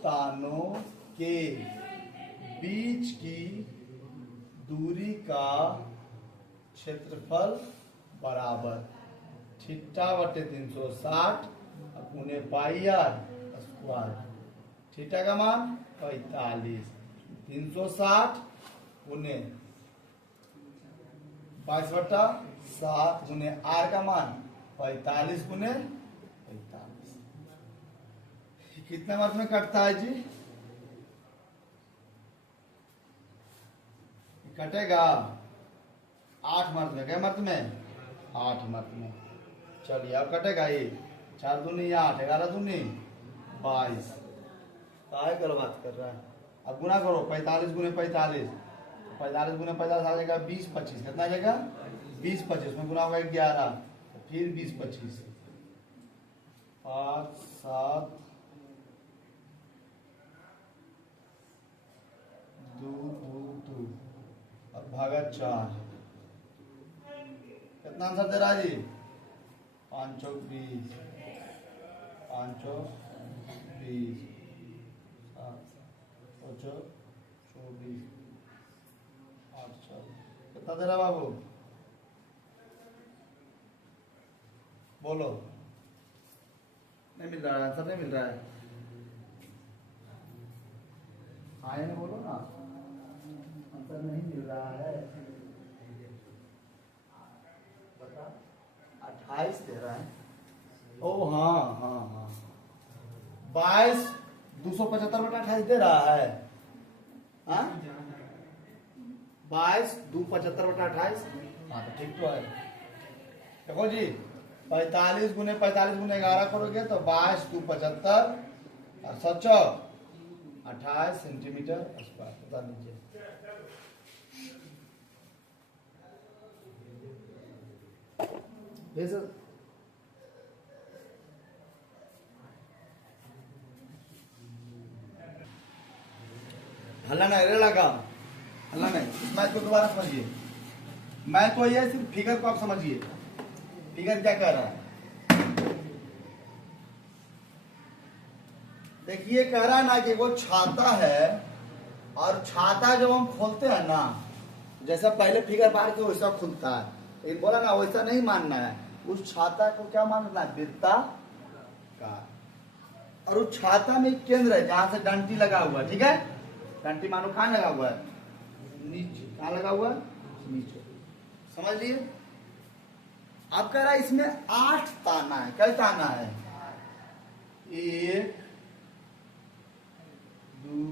तानों के बीच की दूरी का क्षेत्रफल बराबर थीटा बटे 360 गुने पाई आर स्क्वायर। थीटा का मान 45, 360 गुने 22/7 गुने आर का मान 45 गुने 45। कितने मार्क में कटता है जी, कटेगा 8 मार्क में। क्या मार्क में 8 मार्क में। चलिए अब कटेगा ये 4 दूनी 8, 11 दूनी 22। काहे गलत बात कर रहा है। अब गुना करो 45 गुने 45, 45 गुने 50 आ जाएगा 20 25, कितना आ जाएगा 20 25 में गुना होगा 11, फिर 20 25 5 7 2 2 2 और भागा 4। कितना आंसर दे रहा है जी 5 चौक 20, 5 चौक 20, 7 चौक 24, 8 चौक कितना दे रहा बाबू, बोलो। नहीं मिल रहा है आंसर, नहीं मिल रहा है। आए ना बोलो ना, आंसर नहीं मिल रहा है। बता 28 दे रहा है। ओ हाँ हाँ हाँ 22 275 बटा 28 दे रहा है। हाँ 22 275 बटा 28। हाँ तो ठीक तो है। देखो जी 45 गुने 45 गुने 11 करोगे तो 22 2 75 और 7 28 सेंटीमीटर स्क्वायर। बता दीजिए। ये सर हल्ला नहीं रे लगा, हल्ला नहीं। इस मैथ को दोबारा समझिए। मैथ को ये सिर्फ फिगर को आप समझिए, फिगर क्या कह रहा है। देखिए कह रहा है ना कि वो छाता है और छाता जब हम खोलते हैं ना, जैसा पहले फिगर बार के वैसा खुलता है, लेकिन बोला ना वैसा नहीं मानना है। उस छाता को क्या मानना है वृत्ताकार। और उस छाता में एक केंद्र है जहां से डंटी लगा हुआ है। ठीक है, डंटी मानो कहाँ लगा हुआ है नीचे, कहाँ लगा हुआ है नीचे, समझ लिए। अब कह रहा है इसमें 8 ताना है। क्या ताना है 1 2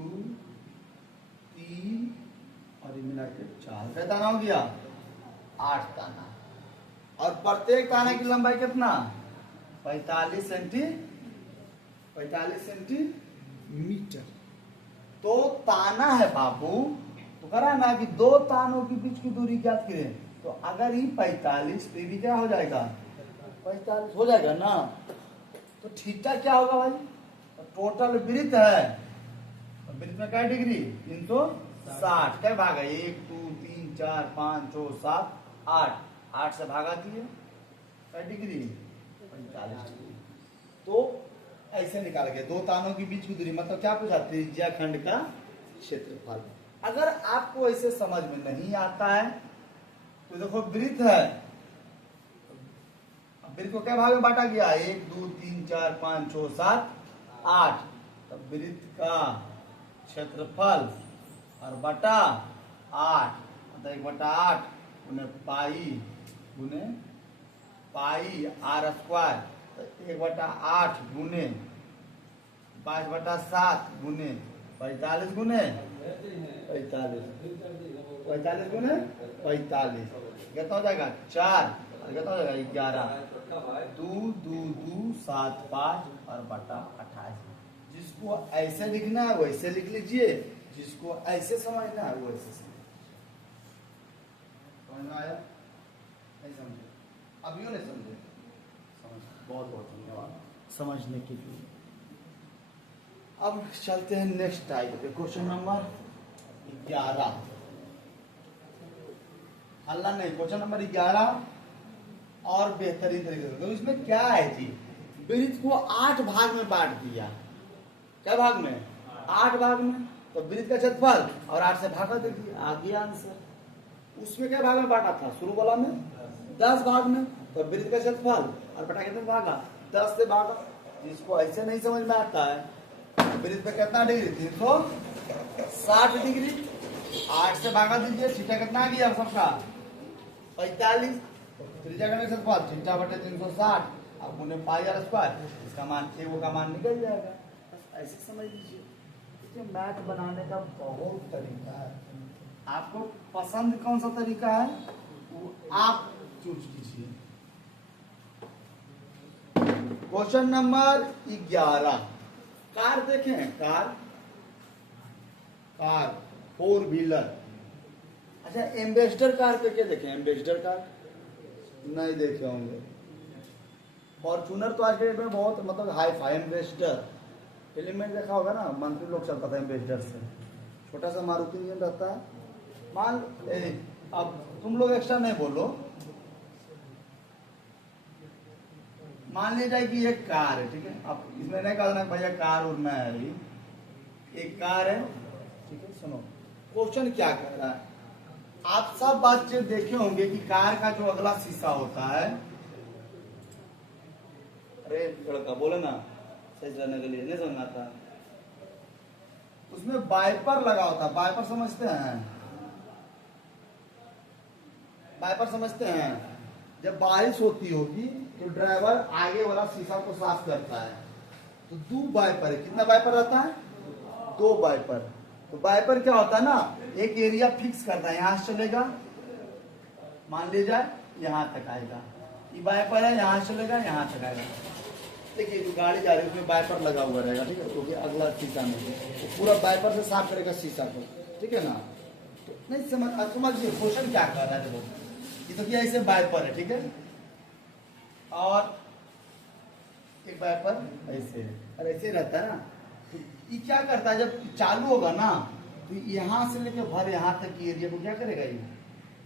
3 और मिला के 4। क्या ताना हो गया 8 ताना। और प्रत्येक ताने की लंबाई कितना 45 सेंटीमीटर। तो ताना है बाबू, तो करा ना कि दो तानों के बीच की दूरी ज्ञात करें। तो अगर ये 45 तो ये भी क्या हो जाएगा 45 हो जाएगा ना। तो थीटा क्या होगा भाई? तो टोटल वृत्त है, तो वृत्त में क्या डिग्री 360, क्या भाग है 1 2 3 4 5 6 7 8, 8 से भागा दिए क्या डिग्री 45 डिग्री। तो ऐसे निकाल के दो तानों के बीच की दूरी मतलब क्या पूछा? त्रिज्या खंड का क्षेत्रफल। अगर आपको ऐसे समझ में नहीं आता है तो देखो वृत्त है, वृत्त को क्या भाग में बांटा गया 1 2 3 4 5 6 7 8, तब वृत्त का क्षेत्रफल और बटा 8 मतलब 1/8 गुने पाई आर स्क्वायर, तो 1/8 गुने 5/7 गुने 45 गुने 45 गुने 45 कितना हो जाएगा 4 और कितना हो जाएगा 11, 2 2 2 7 5 और बटा 28। जिसको ऐसे लिखना है वैसे लिख लीजिए, जिसको ऐसे समझना है वो ऐसे समझ में आया? नहीं समझे? अभी नहीं समझे? समझ, बहुत बहुत धन्यवाद समझने के लिए। अब चलते हैं नेक्स्ट टाइप पे, क्वेश्चन नंबर 11। हल्ला नहीं, क्वेश्चन नंबर 11 और बेहतरीन तरीके से। तो इसमें क्या है जी, वृत्त को 8 भाग में बांट दिया। क्या भाग में? 8 भाग में। तो वृत्त का क्षेत्रफल और 8 से भागा दे दिया, आ गया आंसर। उसमें क्या भाग में बांटा था? शुरू वाला में 10 भाग में। तो वृत्त का क्षेत्रफल और बटा कितने भागा? 10 से भागा। जिसको ऐसे नहीं समझ में आता है, वृत्त पे कितना डिग्री 360 डिग्री, 8 से भागा दीजिए, थीटा कितना आ गया सबका 45, त्रिज्या का क्षेत्रफल थीटा बटे 360 अब गुने पाई आर स्क्वायर, इसका मान वो का मान निकल जाएगा। ऐसे समझ लीजिए। मैथ बनाने का बहुत तरीका है, आपको पसंद कौन सा तरीका है वो आप चूज कीजिए। क्वेश्चन नंबर 11, कार देखें, कार 4 व्हीलर। अच्छा, एम्बेसडर कार करके देखें, एम्बेसडर कार नहीं देखे होंगे। फॉर्चूनर तो आज के डेट में बहुत मतलब हाई फाई। एम्बेसडर फिल्म में देखा होगा ना, मंत्री लोग चलता था एम्बेसडर से, छोटा सा मारुति इंजन रहता है। मान अब तुम लोग एक्स्ट्रा नहीं बोलो, मान ली जाए कि एक कार है, ठीक है। अब इसमें नहीं कहना भैया कार उड़ना है, अभी एक कार है, ठीक है। सुनो क्वेश्चन क्या कर रहा है, आप सब बात जो देखे होंगे कि कार का जो अगला शीशा होता है, अरे लड़का बोले ना सही रहने के लिए, नहीं समझ आता, उसमें वाइपर लगा होता है। वाइपर समझते हैं? वाइपर समझते हैं? जब बारिश होती होगी तो ड्राइवर आगे वाला शीशा को साफ करता है, तो 2 वाइपर है। कितना वाइपर रहता है? 2 वाइपर। तो वाइपर क्या होता है ना, एक एरिया फिक्स करता है, यहां से चलेगा, मान लीजिए यहां तक आएगा, ये वाइपर है, यहां से चलेगा यहां तक आएगा। देखिए जो गाड़ी जा रही है उसमें वाइपर लगा हुआ रहेगा, ठीक है, क्योंकि अगला शीशा में तो पूरा वाइपर से साफ करेगा शीशा को, ठीक है ना। तो नहीं समझिए क्वेश्चन क्या कर रहा है। देखो ये तो क्या ऐसे वाइपर है, ठीक है, और एक वाइपर ऐसे और ऐसे रहता है ना। तो ये क्या करता है, जब चालू होगा ना तो यहाँ से लेकर भर यहाँ तक की एरिया को क्या करेगा, ये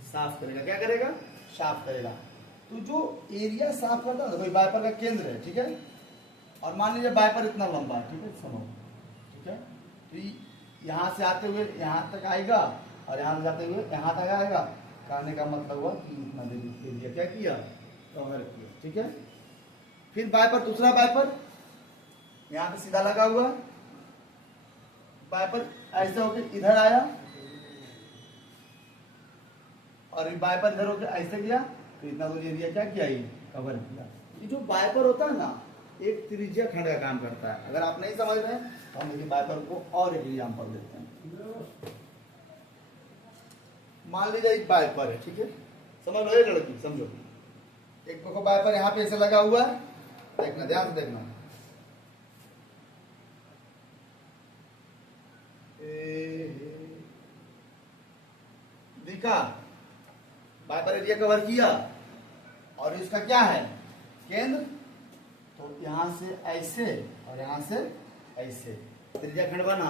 साफ करेगा। क्या करेगा? साफ करेगा। तो जो एरिया साफ करता है ना, वाइपर का केंद्र है, ठीक है, और मान लीजिए वाइपर इतना लंबा है, ठीक है, सुनो, ठीक है, तो यहाँ से आते हुए यहाँ तक आएगा और यहाँ से जाते हुए यहाँ तक आएगा। कहने का मतलब हुआ कि इतना एरिया क्या किया, कवर किया, ठीक है। फिर वाइपर, दूसरा वाइपर यहाँ पे सीधा लगा हुआ, वाइपर ऐसे होकर इधर आया और वाइपर इधर होकर ऐसे गया, तो इतना तो एरिया क्या किया, ये कवर किया। ये जो वाइपर होता है ना, एक त्रिज्या खंड का काम करता है। अगर आप नहीं समझ रहे हैं तो हम देखिए वाइपर को और एक एग्जाम्पल देते हैं। मान लीजिए एक वाइपर है, ठीक है, समझ लो, एक लड़की समझो, एक को वाइपर यहाँ पे ऐसे लगा हुआ है, देखना ध्यान से देखना, दिखा वाइपर एरिया कवर किया, और इसका क्या है, केंद्र तो यहाँ से ऐसे और यहाँ से ऐसे त्रिज्या खंड बना,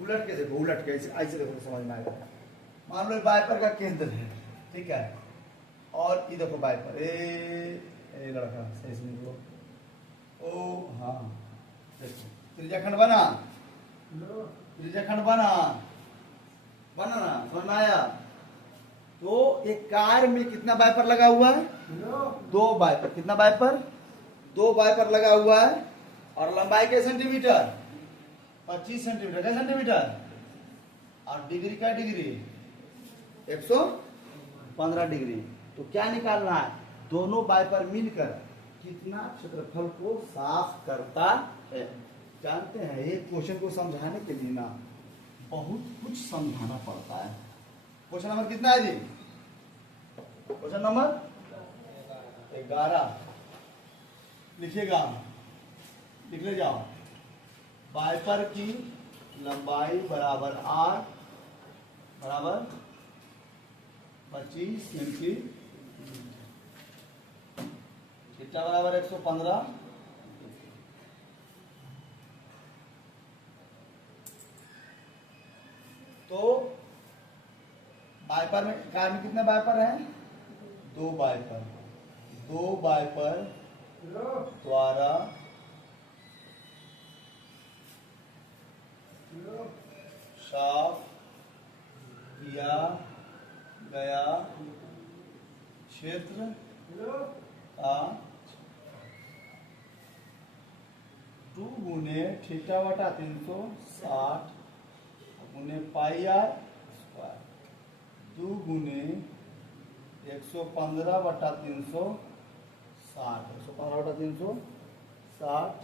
उलट के देखो, उलट के ऐसे ऐसे देखो, समझ में आएगा। मान लो वाइपर का केंद्र है, ठीक है, और ये देखो वाइपर, ए लड़का सही से निकलो, ओ हाँ देखो त्रिज्या खंड बना, त्रिज्या खंड बना ना, समझ में आया। तो एक कार में कितना वाइपर लगा हुआ है? 2 वाइपर। कितना वाइपर? 2 वाइपर लगा हुआ है। और लंबाई के सेंटीमीटर 25 सेंटीमीटर का सेंटीमीटर, और डिग्री का डिग्री 115 डिग्री। तो क्या निकालना है? दोनों वाइपर मिलकर कितना क्षेत्रफल को साफ करता है। जानते हैं एक क्वेश्चन को समझाने के लिए ना बहुत कुछ समझाना पड़ता है। क्वेश्चन नंबर कितना है जी? क्वेश्चन नंबर 11 लिखिएगा, लिख ले जाओ। वाइपर की लंबाई बराबर r बराबर 25 सेंटीमीटर, थीटा बराबर 115, तो वाइपर में, कार में कितने वाइपर हैं? 2 वाइपर। 2 वाइपर द्वारा साफ किया गया क्षेत्र का 2 गुने थीटा बटा 360 गुने पाई आर स्क्वायर, 2 गुने 115 बटा 360, 115 बटा 360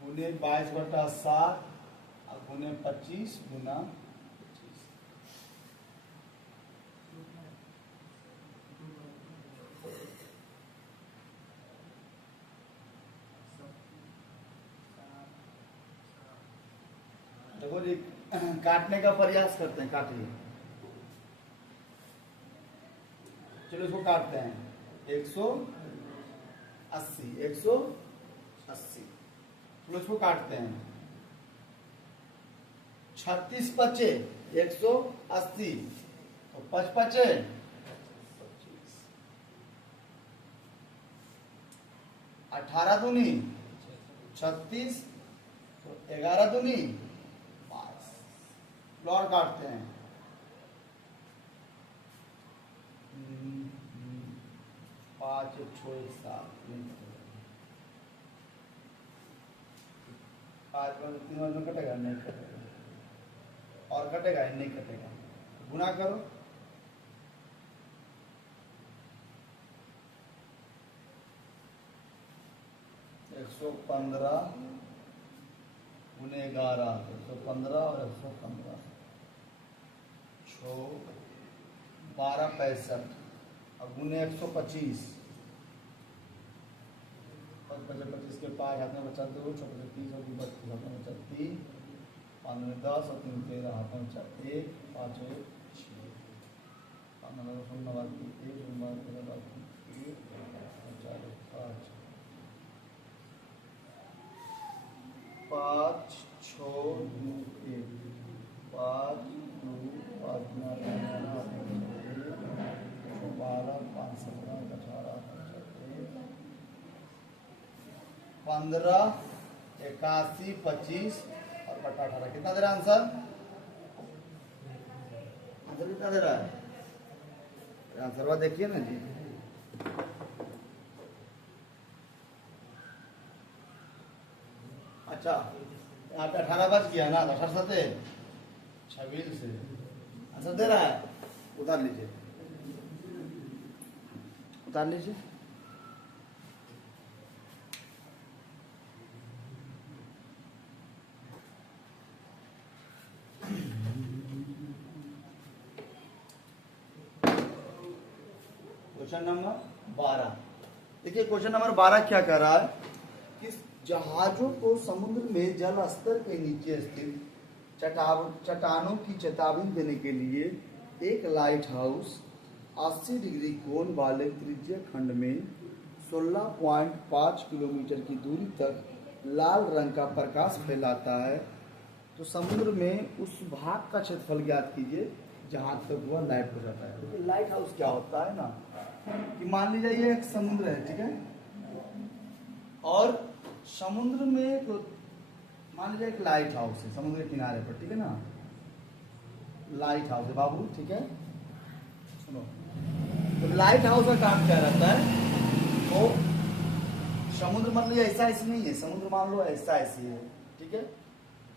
गुने 22 बटा 60 और गुने 25 गुना 25। देखो जी, काटने का प्रयास करते हैं, काटिए। चलो इसको काटते हैं। 180, 180। चलो इसको काटते हैं। 36 पचे 180, तो 5 पचे 25, 18 दूनी 36, तो 11 दूनी 5। फ्लोर काटते हैं। 5 6 7 5 3 में कटेगा? नहीं कटेगा। और कटेगा? नहीं कटेगा। गुना करो। एक 115 गुने 11, 115 और 115 6 12 65 और गुने 125, 25 के 5 हाथ में बचा 2, 6 30 और 32 हाथ में बचा 3, 5 में 10 और 3 13 हाथ में बचा 1, 5 1 6, 5 9 9 1 5 6 2 1 5 2 5 12 5 17 18 15 81 25 और बटा 18। कितना दे रहा है आंसर? आंसर कितना दे रहा है? आंसर बात देखिए ना जी। अच्छा, यहाँ पे 18 बच गया ना, 18 सते 26 से आंसर दे रहा है। उतार लीजिए, उतार लीजिए। क्वेश्चन नंबर 12 देखिए। क्वेश्चन नंबर 12 क्या कर रहा है कि जहाजों को समुद्र में जल स्तर के नीचे स्थित चट्टानों की चेतावनी देने के लिए एक लाइट हाउस 80 डिग्री कोण वाले त्रिज्यीय खंड में 16.5 किलोमीटर की दूरी तक लाल रंग का प्रकाश फैलाता है, तो समुद्र में उस भाग का क्षेत्रफल ज्ञात कीजिए जहां तक वह लाइट हो जाता है। तो लाइट हाउस क्या होता है ना, कि मान लीजिए ये एक समुद्र है, ठीक है, और समुद्र में तो मान लीजिए एक लाइट हाउस है समुद्र के किनारे पर, ठीक है ना, लाइट हाउस है बाबू, ठीक है। सुनो, तो लाइट हाउस का काम क्या रहता है, तो समुद्र मतलब ऐसा ऐसी नहीं है, समुद्र मान लो ऐसा ऐसी है, ठीक है,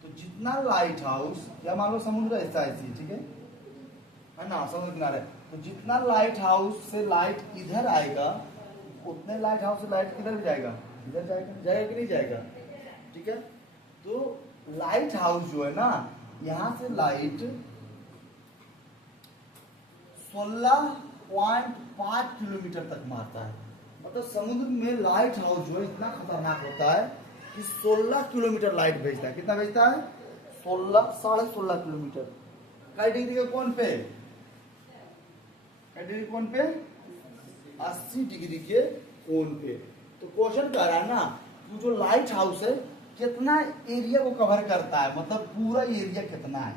तो जितना लाइट हाउस या मान लो समुद्र ऐसा ऐसी है, ठीक है ना, समुद्र किनारे, तो जितना लाइट हाउस से लाइट इधर आएगा उतने लाइट हाउस से लाइट किधर भी जाएगा, इधर जाएगा, जाएगा कि नहीं जाएगा, ठीक है। तो लाइट हाउस जो है ना, यहां से लाइट 16.5 किलोमीटर तक मारता है। मतलब समुद्र में लाइट हाउस जो है इतना खतरनाक होता है कि 16 किलोमीटर लाइट भेजता है। कितना भेजता है? 16.5 किलोमीटर। कई डिग्री के कोण पे? कई डिग्री कोण पे? 80 डिग्री के कोण पे। तो क्वेश्चन कह रहा है ना, जो लाइट हाउस है कितना एरिया को कवर करता है, मतलब पूरा एरिया कितना है।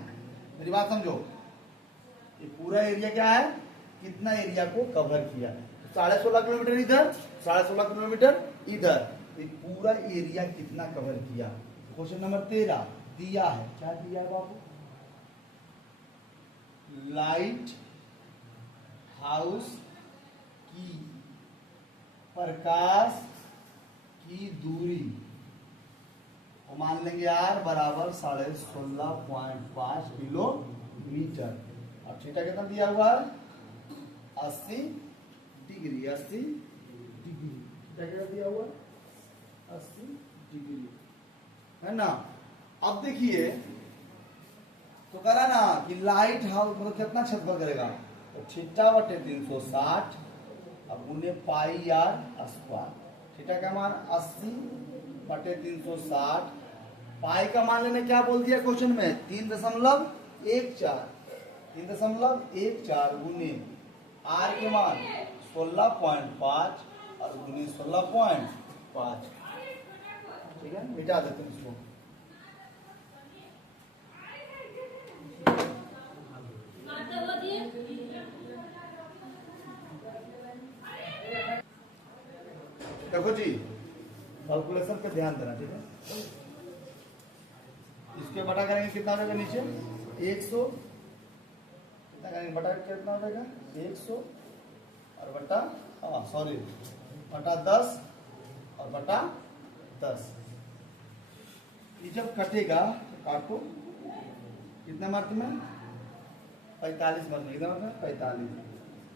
मेरी बात समझो, ये पूरा एरिया क्या है, कितना एरिया को कवर किया है। 16.5 किलोमीटर इधर, 16.5 किलोमीटर इधर, ये पूरा एरिया कितना कवर किया। क्वेश्चन नंबर 13 दिया है, क्या दिया है बाबू? लाइट हाउस की प्रकाश की दूरी मान लेंगे यार बराबर 16.5 किलोमीटर। अब थीटा कितना दिया हुआ है? 80 डिग्री। 80 डिग्री थीटा कितना दिया हुआ? 80 डिग्री, है ना। अब देखिए, तो करा ना कि लाइट हाउस मतलब कितना क्षेत्रफल करेगा, तो थीटा बटे 360 अब उन्हें पाई आर स्क्वायर। थीटा का मान 80 बटे 360, पाई का मान लेने क्या बोल दिया क्वेश्चन में? 3.14। 3.14 गुने आर के मान 16.5 और गुने 16.5, ठीक है। मिटा देते हैं इसको। देखो जी, कैलकुलेशन पे ध्यान देना, ठीक है। इसके बटा करेंगे कितना हो जाएगा नीचे? 100। कितना करेंगे बटा कितना हो जाएगा? 100 और बटा सॉरी बटा 10 और बटा 10। ये जब कटेगा तो काटो, कितना मार्क में? 45 मार्क में। कितना मार्क में? 45।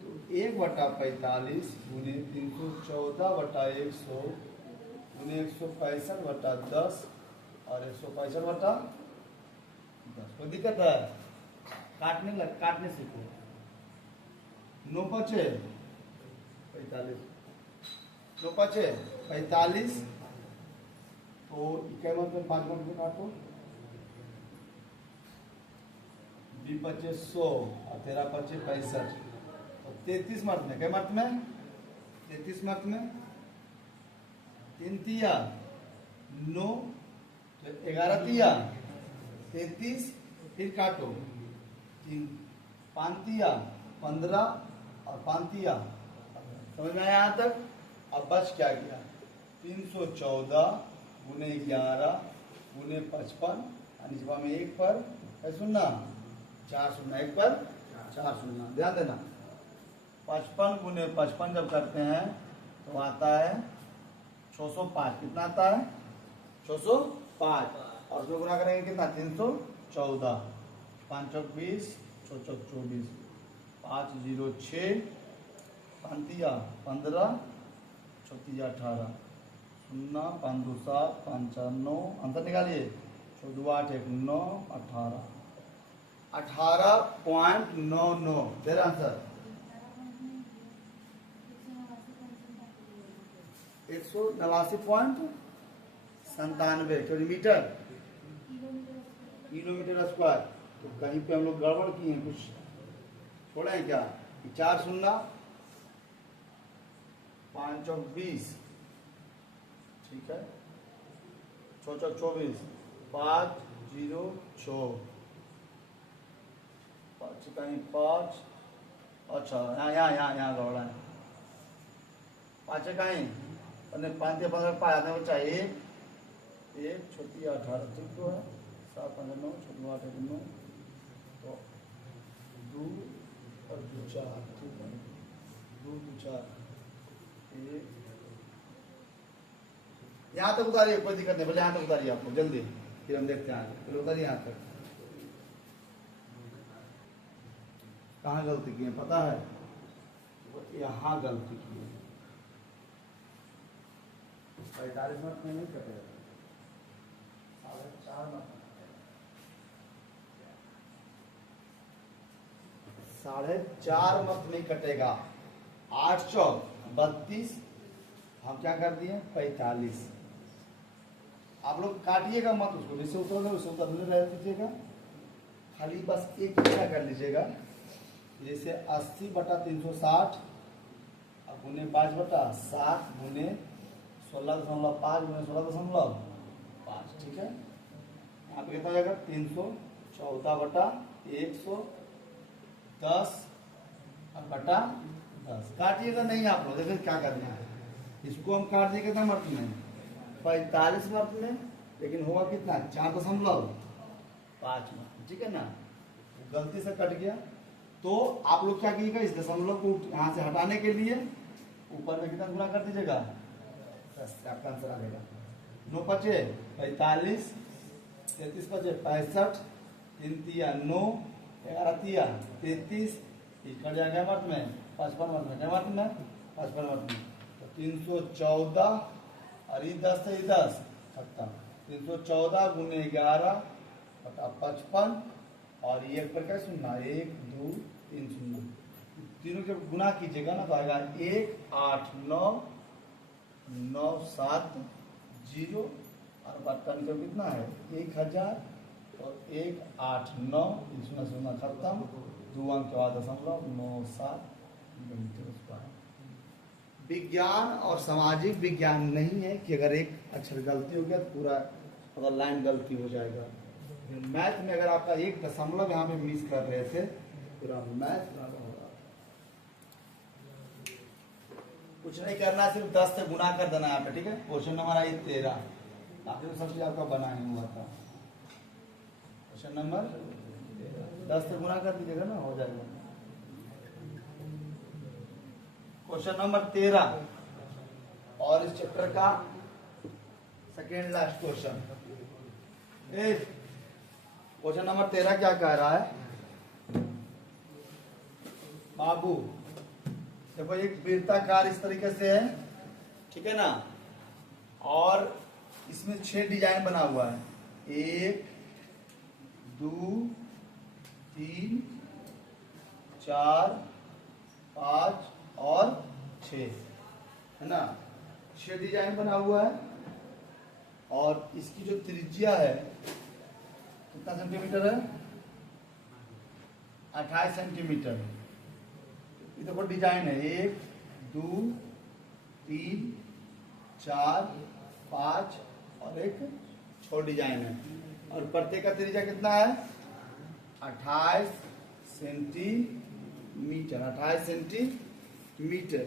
तो 1/45 गुने 314/100 गुने 165/10 और 165/10। कोई दिक्कत है? काटने सीखो। 9 बचे 45, 9 बचे 45, तो क्या मतलब 5 मिनट में काटो। 20 बचे 100 और 13 बचे 65, तो 33 मार्क में। क्या मार्क में? 33 मार्क में। 3 तिया 9, तो 11 तिया 33, फिर काटो। 3 5 तिया 15 और 5 तिया, समझ में आया यहाँ तक? अब बच क्या गया? 314 गुने 11 गुने 55, निचवा में 1 पर है सुनना 4 सुनना, 1 पर 4 सुनना, ध्यान देना। 55 गुने 55 जब करते हैं तो आता है 605। कितना आता है? 605। और उसमें गुना करेंगे कितना? 314। 5 चौक 20, 6 चौक 24, 5 0 6, 5 तिया 15, 6 तिया 18, 0 5 2 7, 5 4 9, आंसर निकालिए। 4 2 8 1 9, 18, 18.99 तेरा आंसर। 189.97 kilometre, kilometre square. तो कहीं पे हम लोग गड़बड़ किए हैं, कुछ छोड़े हैं क्या? 4 सुनना 5 चौक 20, ठीक है, 6 चौक 24, 5 0 6, 5 कहीं 5, अच्छा यहाँ गौड़ा है 5 कहीं અને 5 થી 15 पाया ने बच्चा एक छोटी 18 ठीक तो है 7 15 9 छोटी 8 9 तो 2 और 2 4 ठीक है 2 2 4 1 यहाँ तक उतारिए, कोई दिक्कत नहीं, बोले यहाँ तक उतारिए आपको जल्दी, फिर हम देखते हैं आगे, फिर उतारिए यहाँ तक। कहाँ गलती की है पता है, यहाँ गलती की है, 45 मिनट में नहीं कटेगा, 4.5 मिनट, 4.5 मिनट में कटेगा। 8 चौक 32, हम क्या कर दिए 45। आप लोग काटिएगा मत उसको, जैसे उतरोगे वैसे उतरने रह दीजिएगा, खाली बस एक क्या कर लीजिएगा, जैसे 80 बटा 360 गुने 5 बटा 7 गुने 16.5 गुने 16.5, ठीक है, यहाँ पे कितना हो जाएगा 314 बटा 110 और बटा 10। काटिएगा नहीं आप लोग, फिर क्या करना है, इसको हम काट देंगे कितना मर्द में 45 मर्द में, लेकिन होगा कितना 4.5 में, ठीक है ना, गलती से कट गया। तो आप लोग क्या कीजिएगा, इस दशमलव को यहाँ से हटाने के लिए ऊपर में कितना गुना कर दीजिएगा, आपका आंसर आ जाएगा। 9 पचे 45, 33 पचे 65, 3 तिया 9, 11 तिया 33, कट जाएगा मर्द में 55 मर्द में, क्या मर्द में 55 मर्द में, तो 314 और ये 10 से 10 खत्म, 314 गुने 11 बटा 55, और ये एक पर क्या सुनना 1 2 3 सुनना, तीनों जब गुना कीजिएगा ना तो आएगा 1 8 9 9 7 0 और बटन का कितना है 1000 और 1 8 9 सुना खत्म, 2 अंक के बाद 0.97 मीटर। विज्ञान और सामाजिक विज्ञान नहीं है कि अगर एक अक्षर गलती हो गया तो पूरा अगर लाइन गलती हो जाएगा। मैथ में अगर आपका 1 दशमलव यहाँ पे मिस कर रहे थे, पूरा मैथ होगा, कुछ नहीं करना, सिर्फ 10 से गुना कर देना यहाँ पे, ठीक है। क्वेश्चन नंबर आई 13, बाकी तो सब चीज आपका बना ही हुआ था। क्वेश्चन नंबर 10 से गुना कर दीजिएगा ना, हो जाएगा। क्वेश्चन नंबर 13 और इस चैप्टर का second last question. Question number 13 क्या कह रहा है बाबू, देखो एक वृत्ताकार इस तरीके से है, ठीक है ना, और इसमें 6 डिजाइन बना हुआ है, 1 2 3 4 5 और 6, है ना, 6 डिजाइन बना हुआ है, और इसकी जो त्रिज्या है कितना सेंटीमीटर है 28 सेंटीमीटर। ये देखो डिजाइन है 1 2 3 4 5 और एक छोटा डिजाइन है, और प्रत्येक का त्रिज्या कितना है 28 सेंटीमीटर, 28 सेंटीमीटर।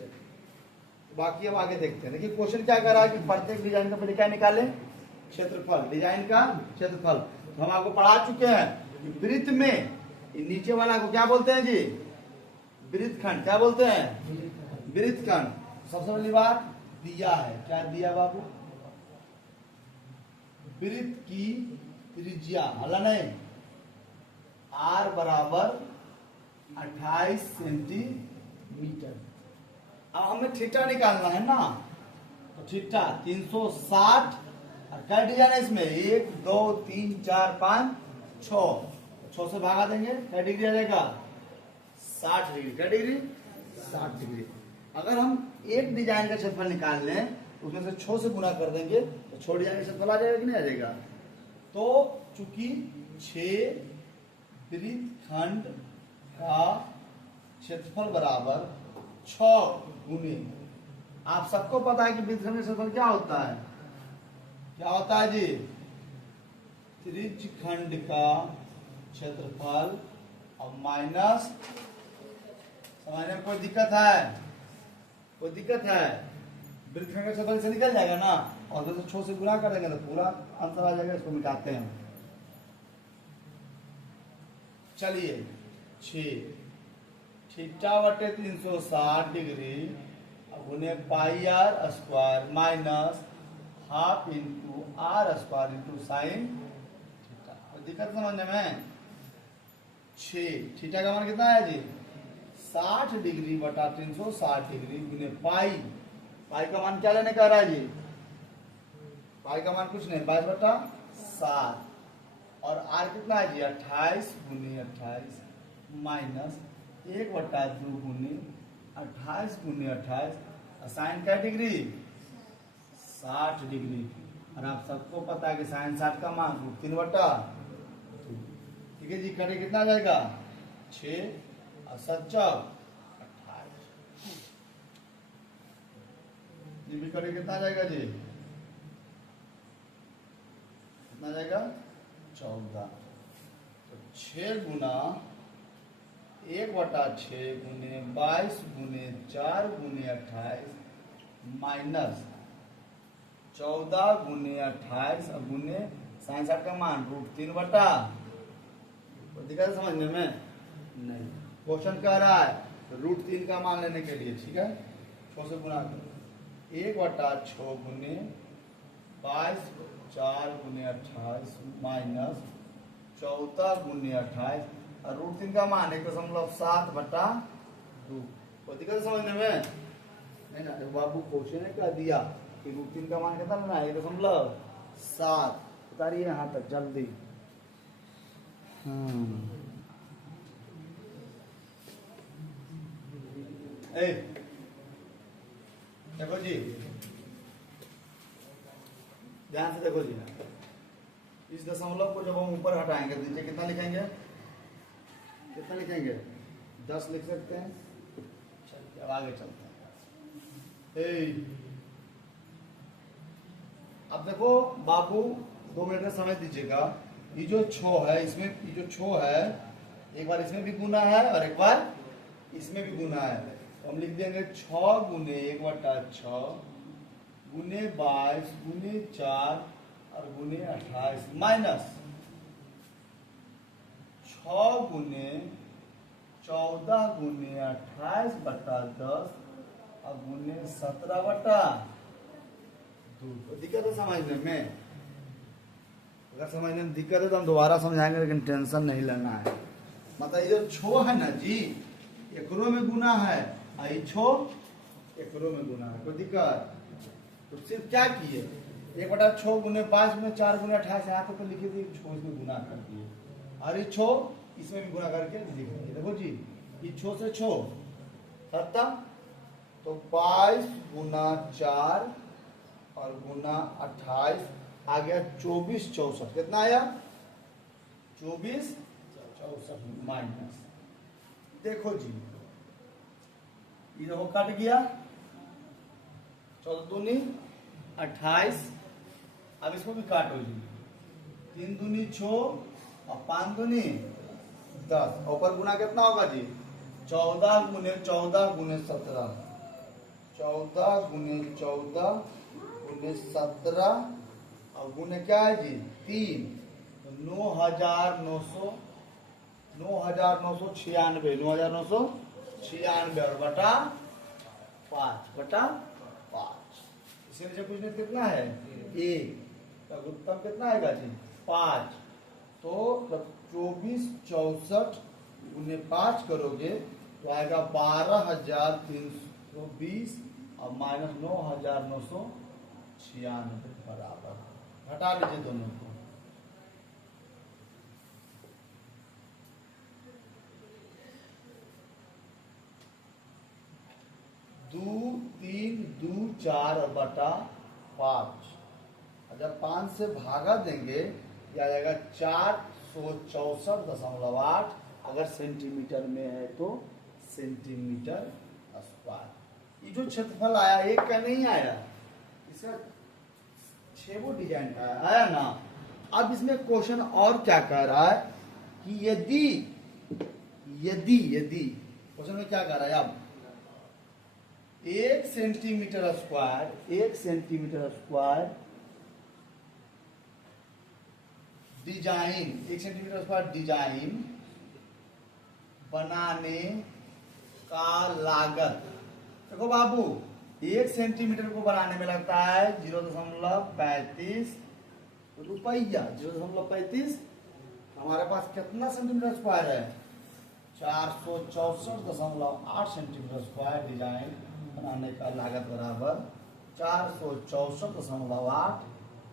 बाकी अब आगे देखते हैं। देखिए क्वेश्चन क्या कर रहा है कि प्रत्येक डिजाइन का पहले क्या निकाले क्षेत्रफल, डिजाइन का क्षेत्रफल। तो हम आपको पढ़ा चुके हैं कि वृत्त में नीचे वाला को क्या बोलते हैं जी, वृत्तखंड, क्या बोलते हैं वृत्तखंड। सबसे पहली बात दिया है, क्या दिया बाबू, वृत्त की त्रिज्या, हला नहीं, r बराबर 28 सेंटीमीटर। अब हमें थीटा निकालना है ना, तो थीटा 360 और क्या डिजाइन है इसमें 1 2 3 4 5 6 से भागा देंगे, क्या डिग्री आ जाएगा 60 डिग्री, क्या डिग्री 60 डिग्री। अगर हम एक डिजाइन का क्षेत्रफल निकाल लें तो उसमें से 6 से गुना कर देंगे तो 6 डिजाइन का क्षेत्रफल आ जाएगा कि नहीं आ जाएगा। तो चूंकि 6 वृत्तखंड का क्षेत्रफल बराबर 6 गुने आप सबको पता है कि वृत्तखंड का क्षेत्रफल क्या होता है, क्या होता है जी, त्रिज्यखंड का क्षेत्रफल और माइनस, समझने में कोई दिक्कत है, कोई दिक्कत है, वृत्तखंड का क्षेत्रफल से निकल जाएगा ना, और जैसे 6 से गुणा कर देंगे तो पूरा आंसर आ जाएगा, इसको मिटाते हैं। चलिए 6 थीटा बटे 360 डिग्री गुने pi r square minus half into r square into sine theta. दिक्कत समझने में, 6 थीटा का मान कितना है जी, 60 डिग्री बटा 360 डिग्री गुने पाई, पाई का मान क्या लेने कह रहा है जी, पाई का मान कुछ नहीं 22/7 और आर कितना है जी 28 गुने 28 माइनस 1/2 गुने 28 गुने 28 साइन क्या डिग्री 60 डिग्री, और आप सबको पता है कि साइन 60 का मान √3/2, ठीक है जी। कटे कितना आ जाएगा 6 और 7 28, ये भी कटे कितना आ जाएगा जी, कितना आ जाएगा 14, तो 6 गुना 1/6 गुने 22 गुने 4 गुने 28 माइनस 14 गुने 28 और गुने साइन 60 का मान √3/2, दिक्कत समझने में नहीं, क्वेश्चन कह रहा है √3 का मान लेने के लिए, ठीक है 6 से गुणा करो, 1/6 गुने 22 4 गुने 28 माइनस 14 गुने 28 और √3 का मान 1.7/2, कोई दिक्कत समझने में नहीं ना। बाबू क्वेश्चन ने कह दिया कि √3 का मान कितना लेना है 1.7, उतारिए यहाँ तक जल्दी। देखो जी ध्यान से देखो जी, इस दशमलव को जब हम ऊपर हटाएंगे तो नीचे कितना लिखेंगे, कितना लिखेंगे 10 लिख सकते हैं। चलिए अब आगे चलते हैं। अब देखो बाबू 2 मिनट का समय दीजिएगा, ये जो 6 है इसमें, ये जो 6 है एक बार इसमें भी गुना है और एक बार इसमें भी गुना है, तो हम लिख देंगे 6 गुने 1/6 गुने 22 गुने 4 और गुने 28 माइनस 6 गुने 14 गुने 28/10 और गुने 17/2। दिक्कत है समझने में, अगर समझने में दिक्कत है तो हम दोबारा समझाएंगे, लेकिन टेंशन नहीं लेना है। मतलब ये जो 6 है ना जी, एकरो में गुना है और ये 6 एकरो में गुना है, कोई दिक्कत, तो सिर्फ क्या किए 1/6 गुने 22 गुने 4 गुने 28 यहाँ पे तो लिखे थे, 6 इसमें गुना कर दिए और ये 6 इसमें भी गुना करके लिख दिए। देखो जी ये 6 से 6 सत्ता, तो 22 गुना 4 और गुना 28 आ गया 24 64, कितना आया 24 64 माइनस, देखो जी ये वो कट गया 14 दूनी 28, अब इसको भी काटो जी, 3 दूनी 6 और 5 दूनी 10, ऊपर गुना कितना होगा जी 14 गुने 14 गुने 17, 14 गुने 14 गुने 17 और गुने क्या है जी 3, तो 9,996 और बटा 5 इसे नीचे पूछने कितना है 1 का उत्तर कितना आएगा जी 5, तो 24 64 गुने 5 करोगे तो आएगा 12,320 और माइनस 9,996 बराबर, घटा लीजिए दोनों को, दो 3 2 4 बटा 5, जब 5 से भागा देंगे यह आ जाएगा 464.8, अगर सेंटीमीटर में है तो सेंटीमीटर स्क्वायर। ये जो क्षेत्रफल आया एक का नहीं आया, इसका 6 वो डिजाइन का आया ना। अब इसमें क्वेश्चन और क्या कह रहा है कि यदि यदि यदि क्वेश्चन में क्या कह रहा है, अब 1 centimetre square design, 1 centimetre square design बनाने का लागत, देखो बाबू 1 सेंटीमीटर को बनाने में लगता है 0.35 रुपया। 0.35, हमारे पास कितना सेंटीमीटर स्क्वायर है, 464.8 सेंटीमीटर स्क्वायर डिजाइन बनाने का लागत बराबर 464.8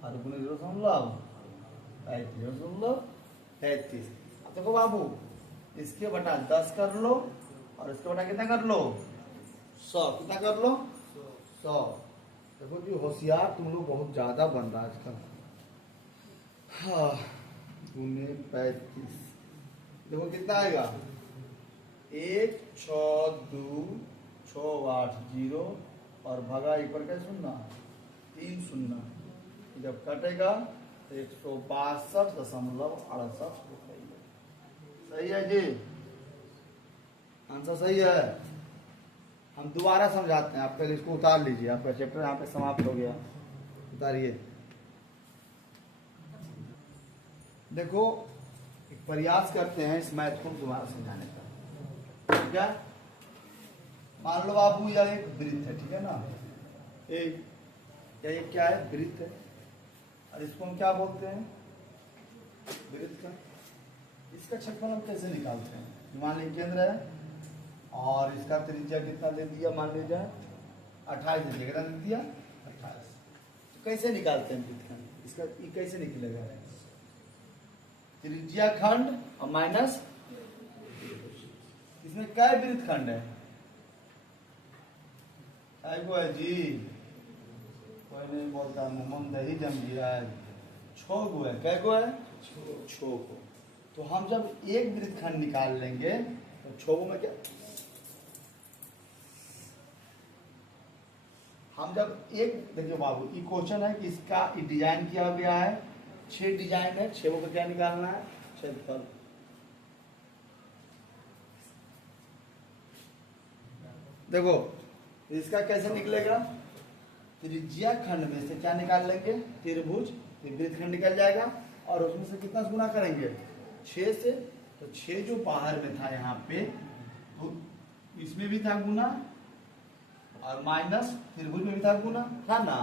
और 0.35। अब देखो बाबू इसके बटा 10 कर लो और इसके बटा कितना कर लो, 100। कितना कर लो, 100। देखो जी होशियार तुम लोग बहुत ज्यादा बन रहा है आजकल। हाँ, 35 देखो कितना आएगा, 1 6 2 6 8 0 और भगा ऊपर क्या सुनना 3 शून्य, जब कटेगा तो 162.68 रुपये। सही है जी, आंसर सही है। हम दोबारा समझाते हैं, आप पहले इसको उतार लीजिए, आपका चैप्टर यहाँ पे समाप्त हो गया। उतारिए। देखो एक प्रयास करते हैं इस मैथ को दोबारा समझाने का, ठीक है। मान लो बाबू यह एक वृत्त है, ठीक है ना, एक क्या है, वृत्त है। और इसको हम क्या बोलते हैं, वृत्त का। इसका क्षेत्रफल हम कैसे निकालते हैं, मान लीजिए केंद्र है और इसका त्रिज्या कितना दे दिया, मान लीजिए 28 दे दिया, कितना दे दिया 28। तो कैसे निकालते हैं वृत्तखंड, इसका ये कैसे निकलेगा, त्रिज्या खंड और माइनस, इसमें क्या वृत्तखंड है, को है जी, कोई नहीं बोलता, मुंह दही जम गया है, 6 गो है, क्या को है, 6 को। तो हम जब एक वृत्तखंड निकाल लेंगे तो 6 में क्या, हम जब एक, देखिए बाबू ये क्वेश्चन है कि इसका डिजाइन किया गया है, 6 डिजाइन है, 6 को क्या निकालना है, क्षेत्रफल। देखो इसका कैसे निकलेगा, त्रिज्या खंड में से क्या निकाल लेंगे, त्रिभुज, वृत्तखंड निकल जाएगा और उसमें से कितना गुना करेंगे, 6 से। तो 6 जो बाहर में था यहाँ पे, तो इसमें भी था गुना और माइनस त्रिभुज में भी था गुना, था ना।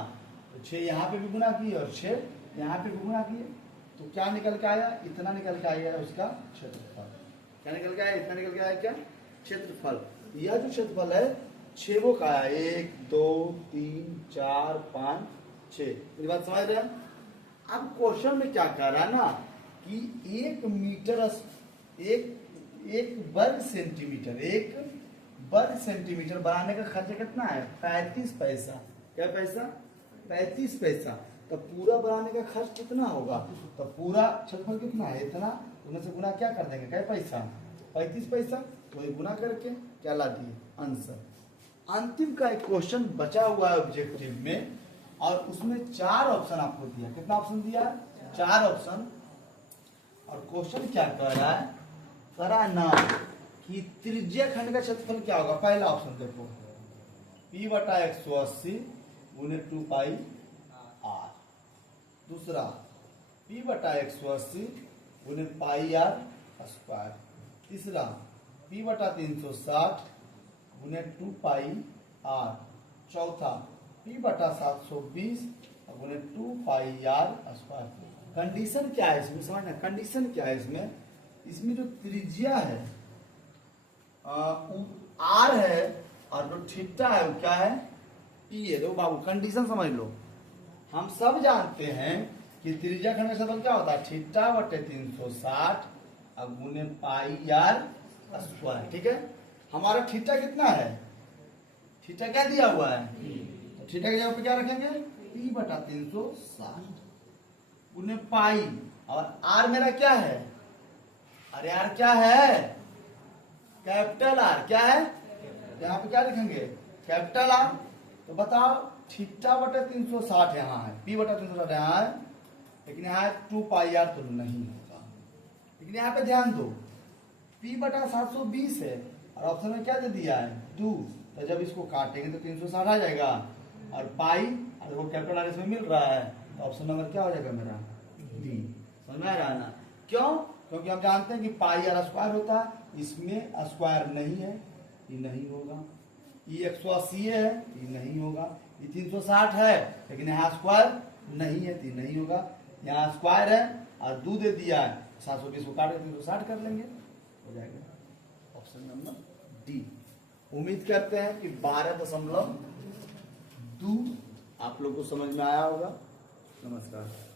तो 6 यहाँ पे भी गुना किए और 6 यहाँ पे भी गुना किए, तो क्या निकल के आया, इतना निकल के आया उसका क्षेत्रफल। क्या निकल के आया, इतना निकल के आया क्या, क्षेत्रफल। यह जो क्षेत्रफल है 6 वो का आया, 1 2 3 4 5 6। मेरी बात समझ रहे हैं। अब क्वेश्चन में क्या कह रहा है ना कि 1 मीटर, एक वर्ग सेंटीमीटर बनाने का खर्चा कितना है, 35 पैसा। क्या पैसा, 35 पैसा। तो पूरा बनाने का खर्च कितना होगा, तो पूरा क्षेत्रफल कितना है, इतना, उनमें से गुना क्या कर देंगे, क्या पैसा, 35 पैसा। तो ये गुना करके क्या ला दिए, आंसर। अंतिम का एक क्वेश्चन बचा हुआ है ऑब्जेक्टिव में, और उसमें 4 ऑप्शन आपको दिया। कितना ऑप्शन दिया, 4 ऑप्शन। और क्वेश्चन क्या कह रहा है, करा ना कि त्रिज्या खंड का क्षेत्रफल क्या होगा। पहला ऑप्शन देखो, P/180 गुने 2 पाई r। दूसरा P/180 गुने पाई r स्क्वायर। तीसरा P/360 गुने 2 पाई r। चौथा P/720 गुने 2 पाई r स्क्वायर। कंडीशन क्या है इसमें, समझना कंडीशन क्या है इसमें जो त्रिज्या है r है और जो थीटा है वो क्या है, P है। देखो बाबू कंडीशन समझ लो, हम सब जानते हैं कि त्रिज्या खंड का क्षेत्रफल क्या होता है, θ/360 गुने पाई r स्क्वायर। ठीक है, हमारा थीटा कितना है, थीटा क्या दिया हुआ है, तो थीटा की जगह पे क्या रखेंगे, P/360 गुने पाई, और r मेरा क्या है, अरे r क्या है, कैपिटल R क्या है, यहाँ पे क्या लिखेंगे कैपिटल आर। तो बताओ थीटा बटे 360 यहाँ है, पी बटा 360 यहाँ है, लेकिन यहाँ 2 पाई आर तो नहीं होगा। लेकिन यहाँ पे ध्यान दो, पी बटा 720 है और ऑप्शन में क्या दे दिया है 2, तो जब इसको काटेंगे तो 360 आ जाएगा और पाई और वो कैपिटल आर इसमें मिल रहा है, तो ऑप्शन नंबर क्या हो जाएगा मेरा डी। समझ में आ रहा है ना? क्यों? क्योंकि हम जानते हैं कि पाई आर स्क्वायर होता है, इसमें स्क्वायर नहीं है, ये नहीं होगा। ये 180 है, ये नहीं होगा। ये 360 है लेकिन यहाँ स्क्वायर नहीं है, तो ये नहीं होगा। यहाँ स्क्वायर है और 2 दे दिया है, 720 को काट के 360 कर लेंगे, हो जाएगा ऑप्शन नंबर डी। उम्मीद करते हैं कि 12.2 आप लोग को समझ में आया होगा। नमस्कार।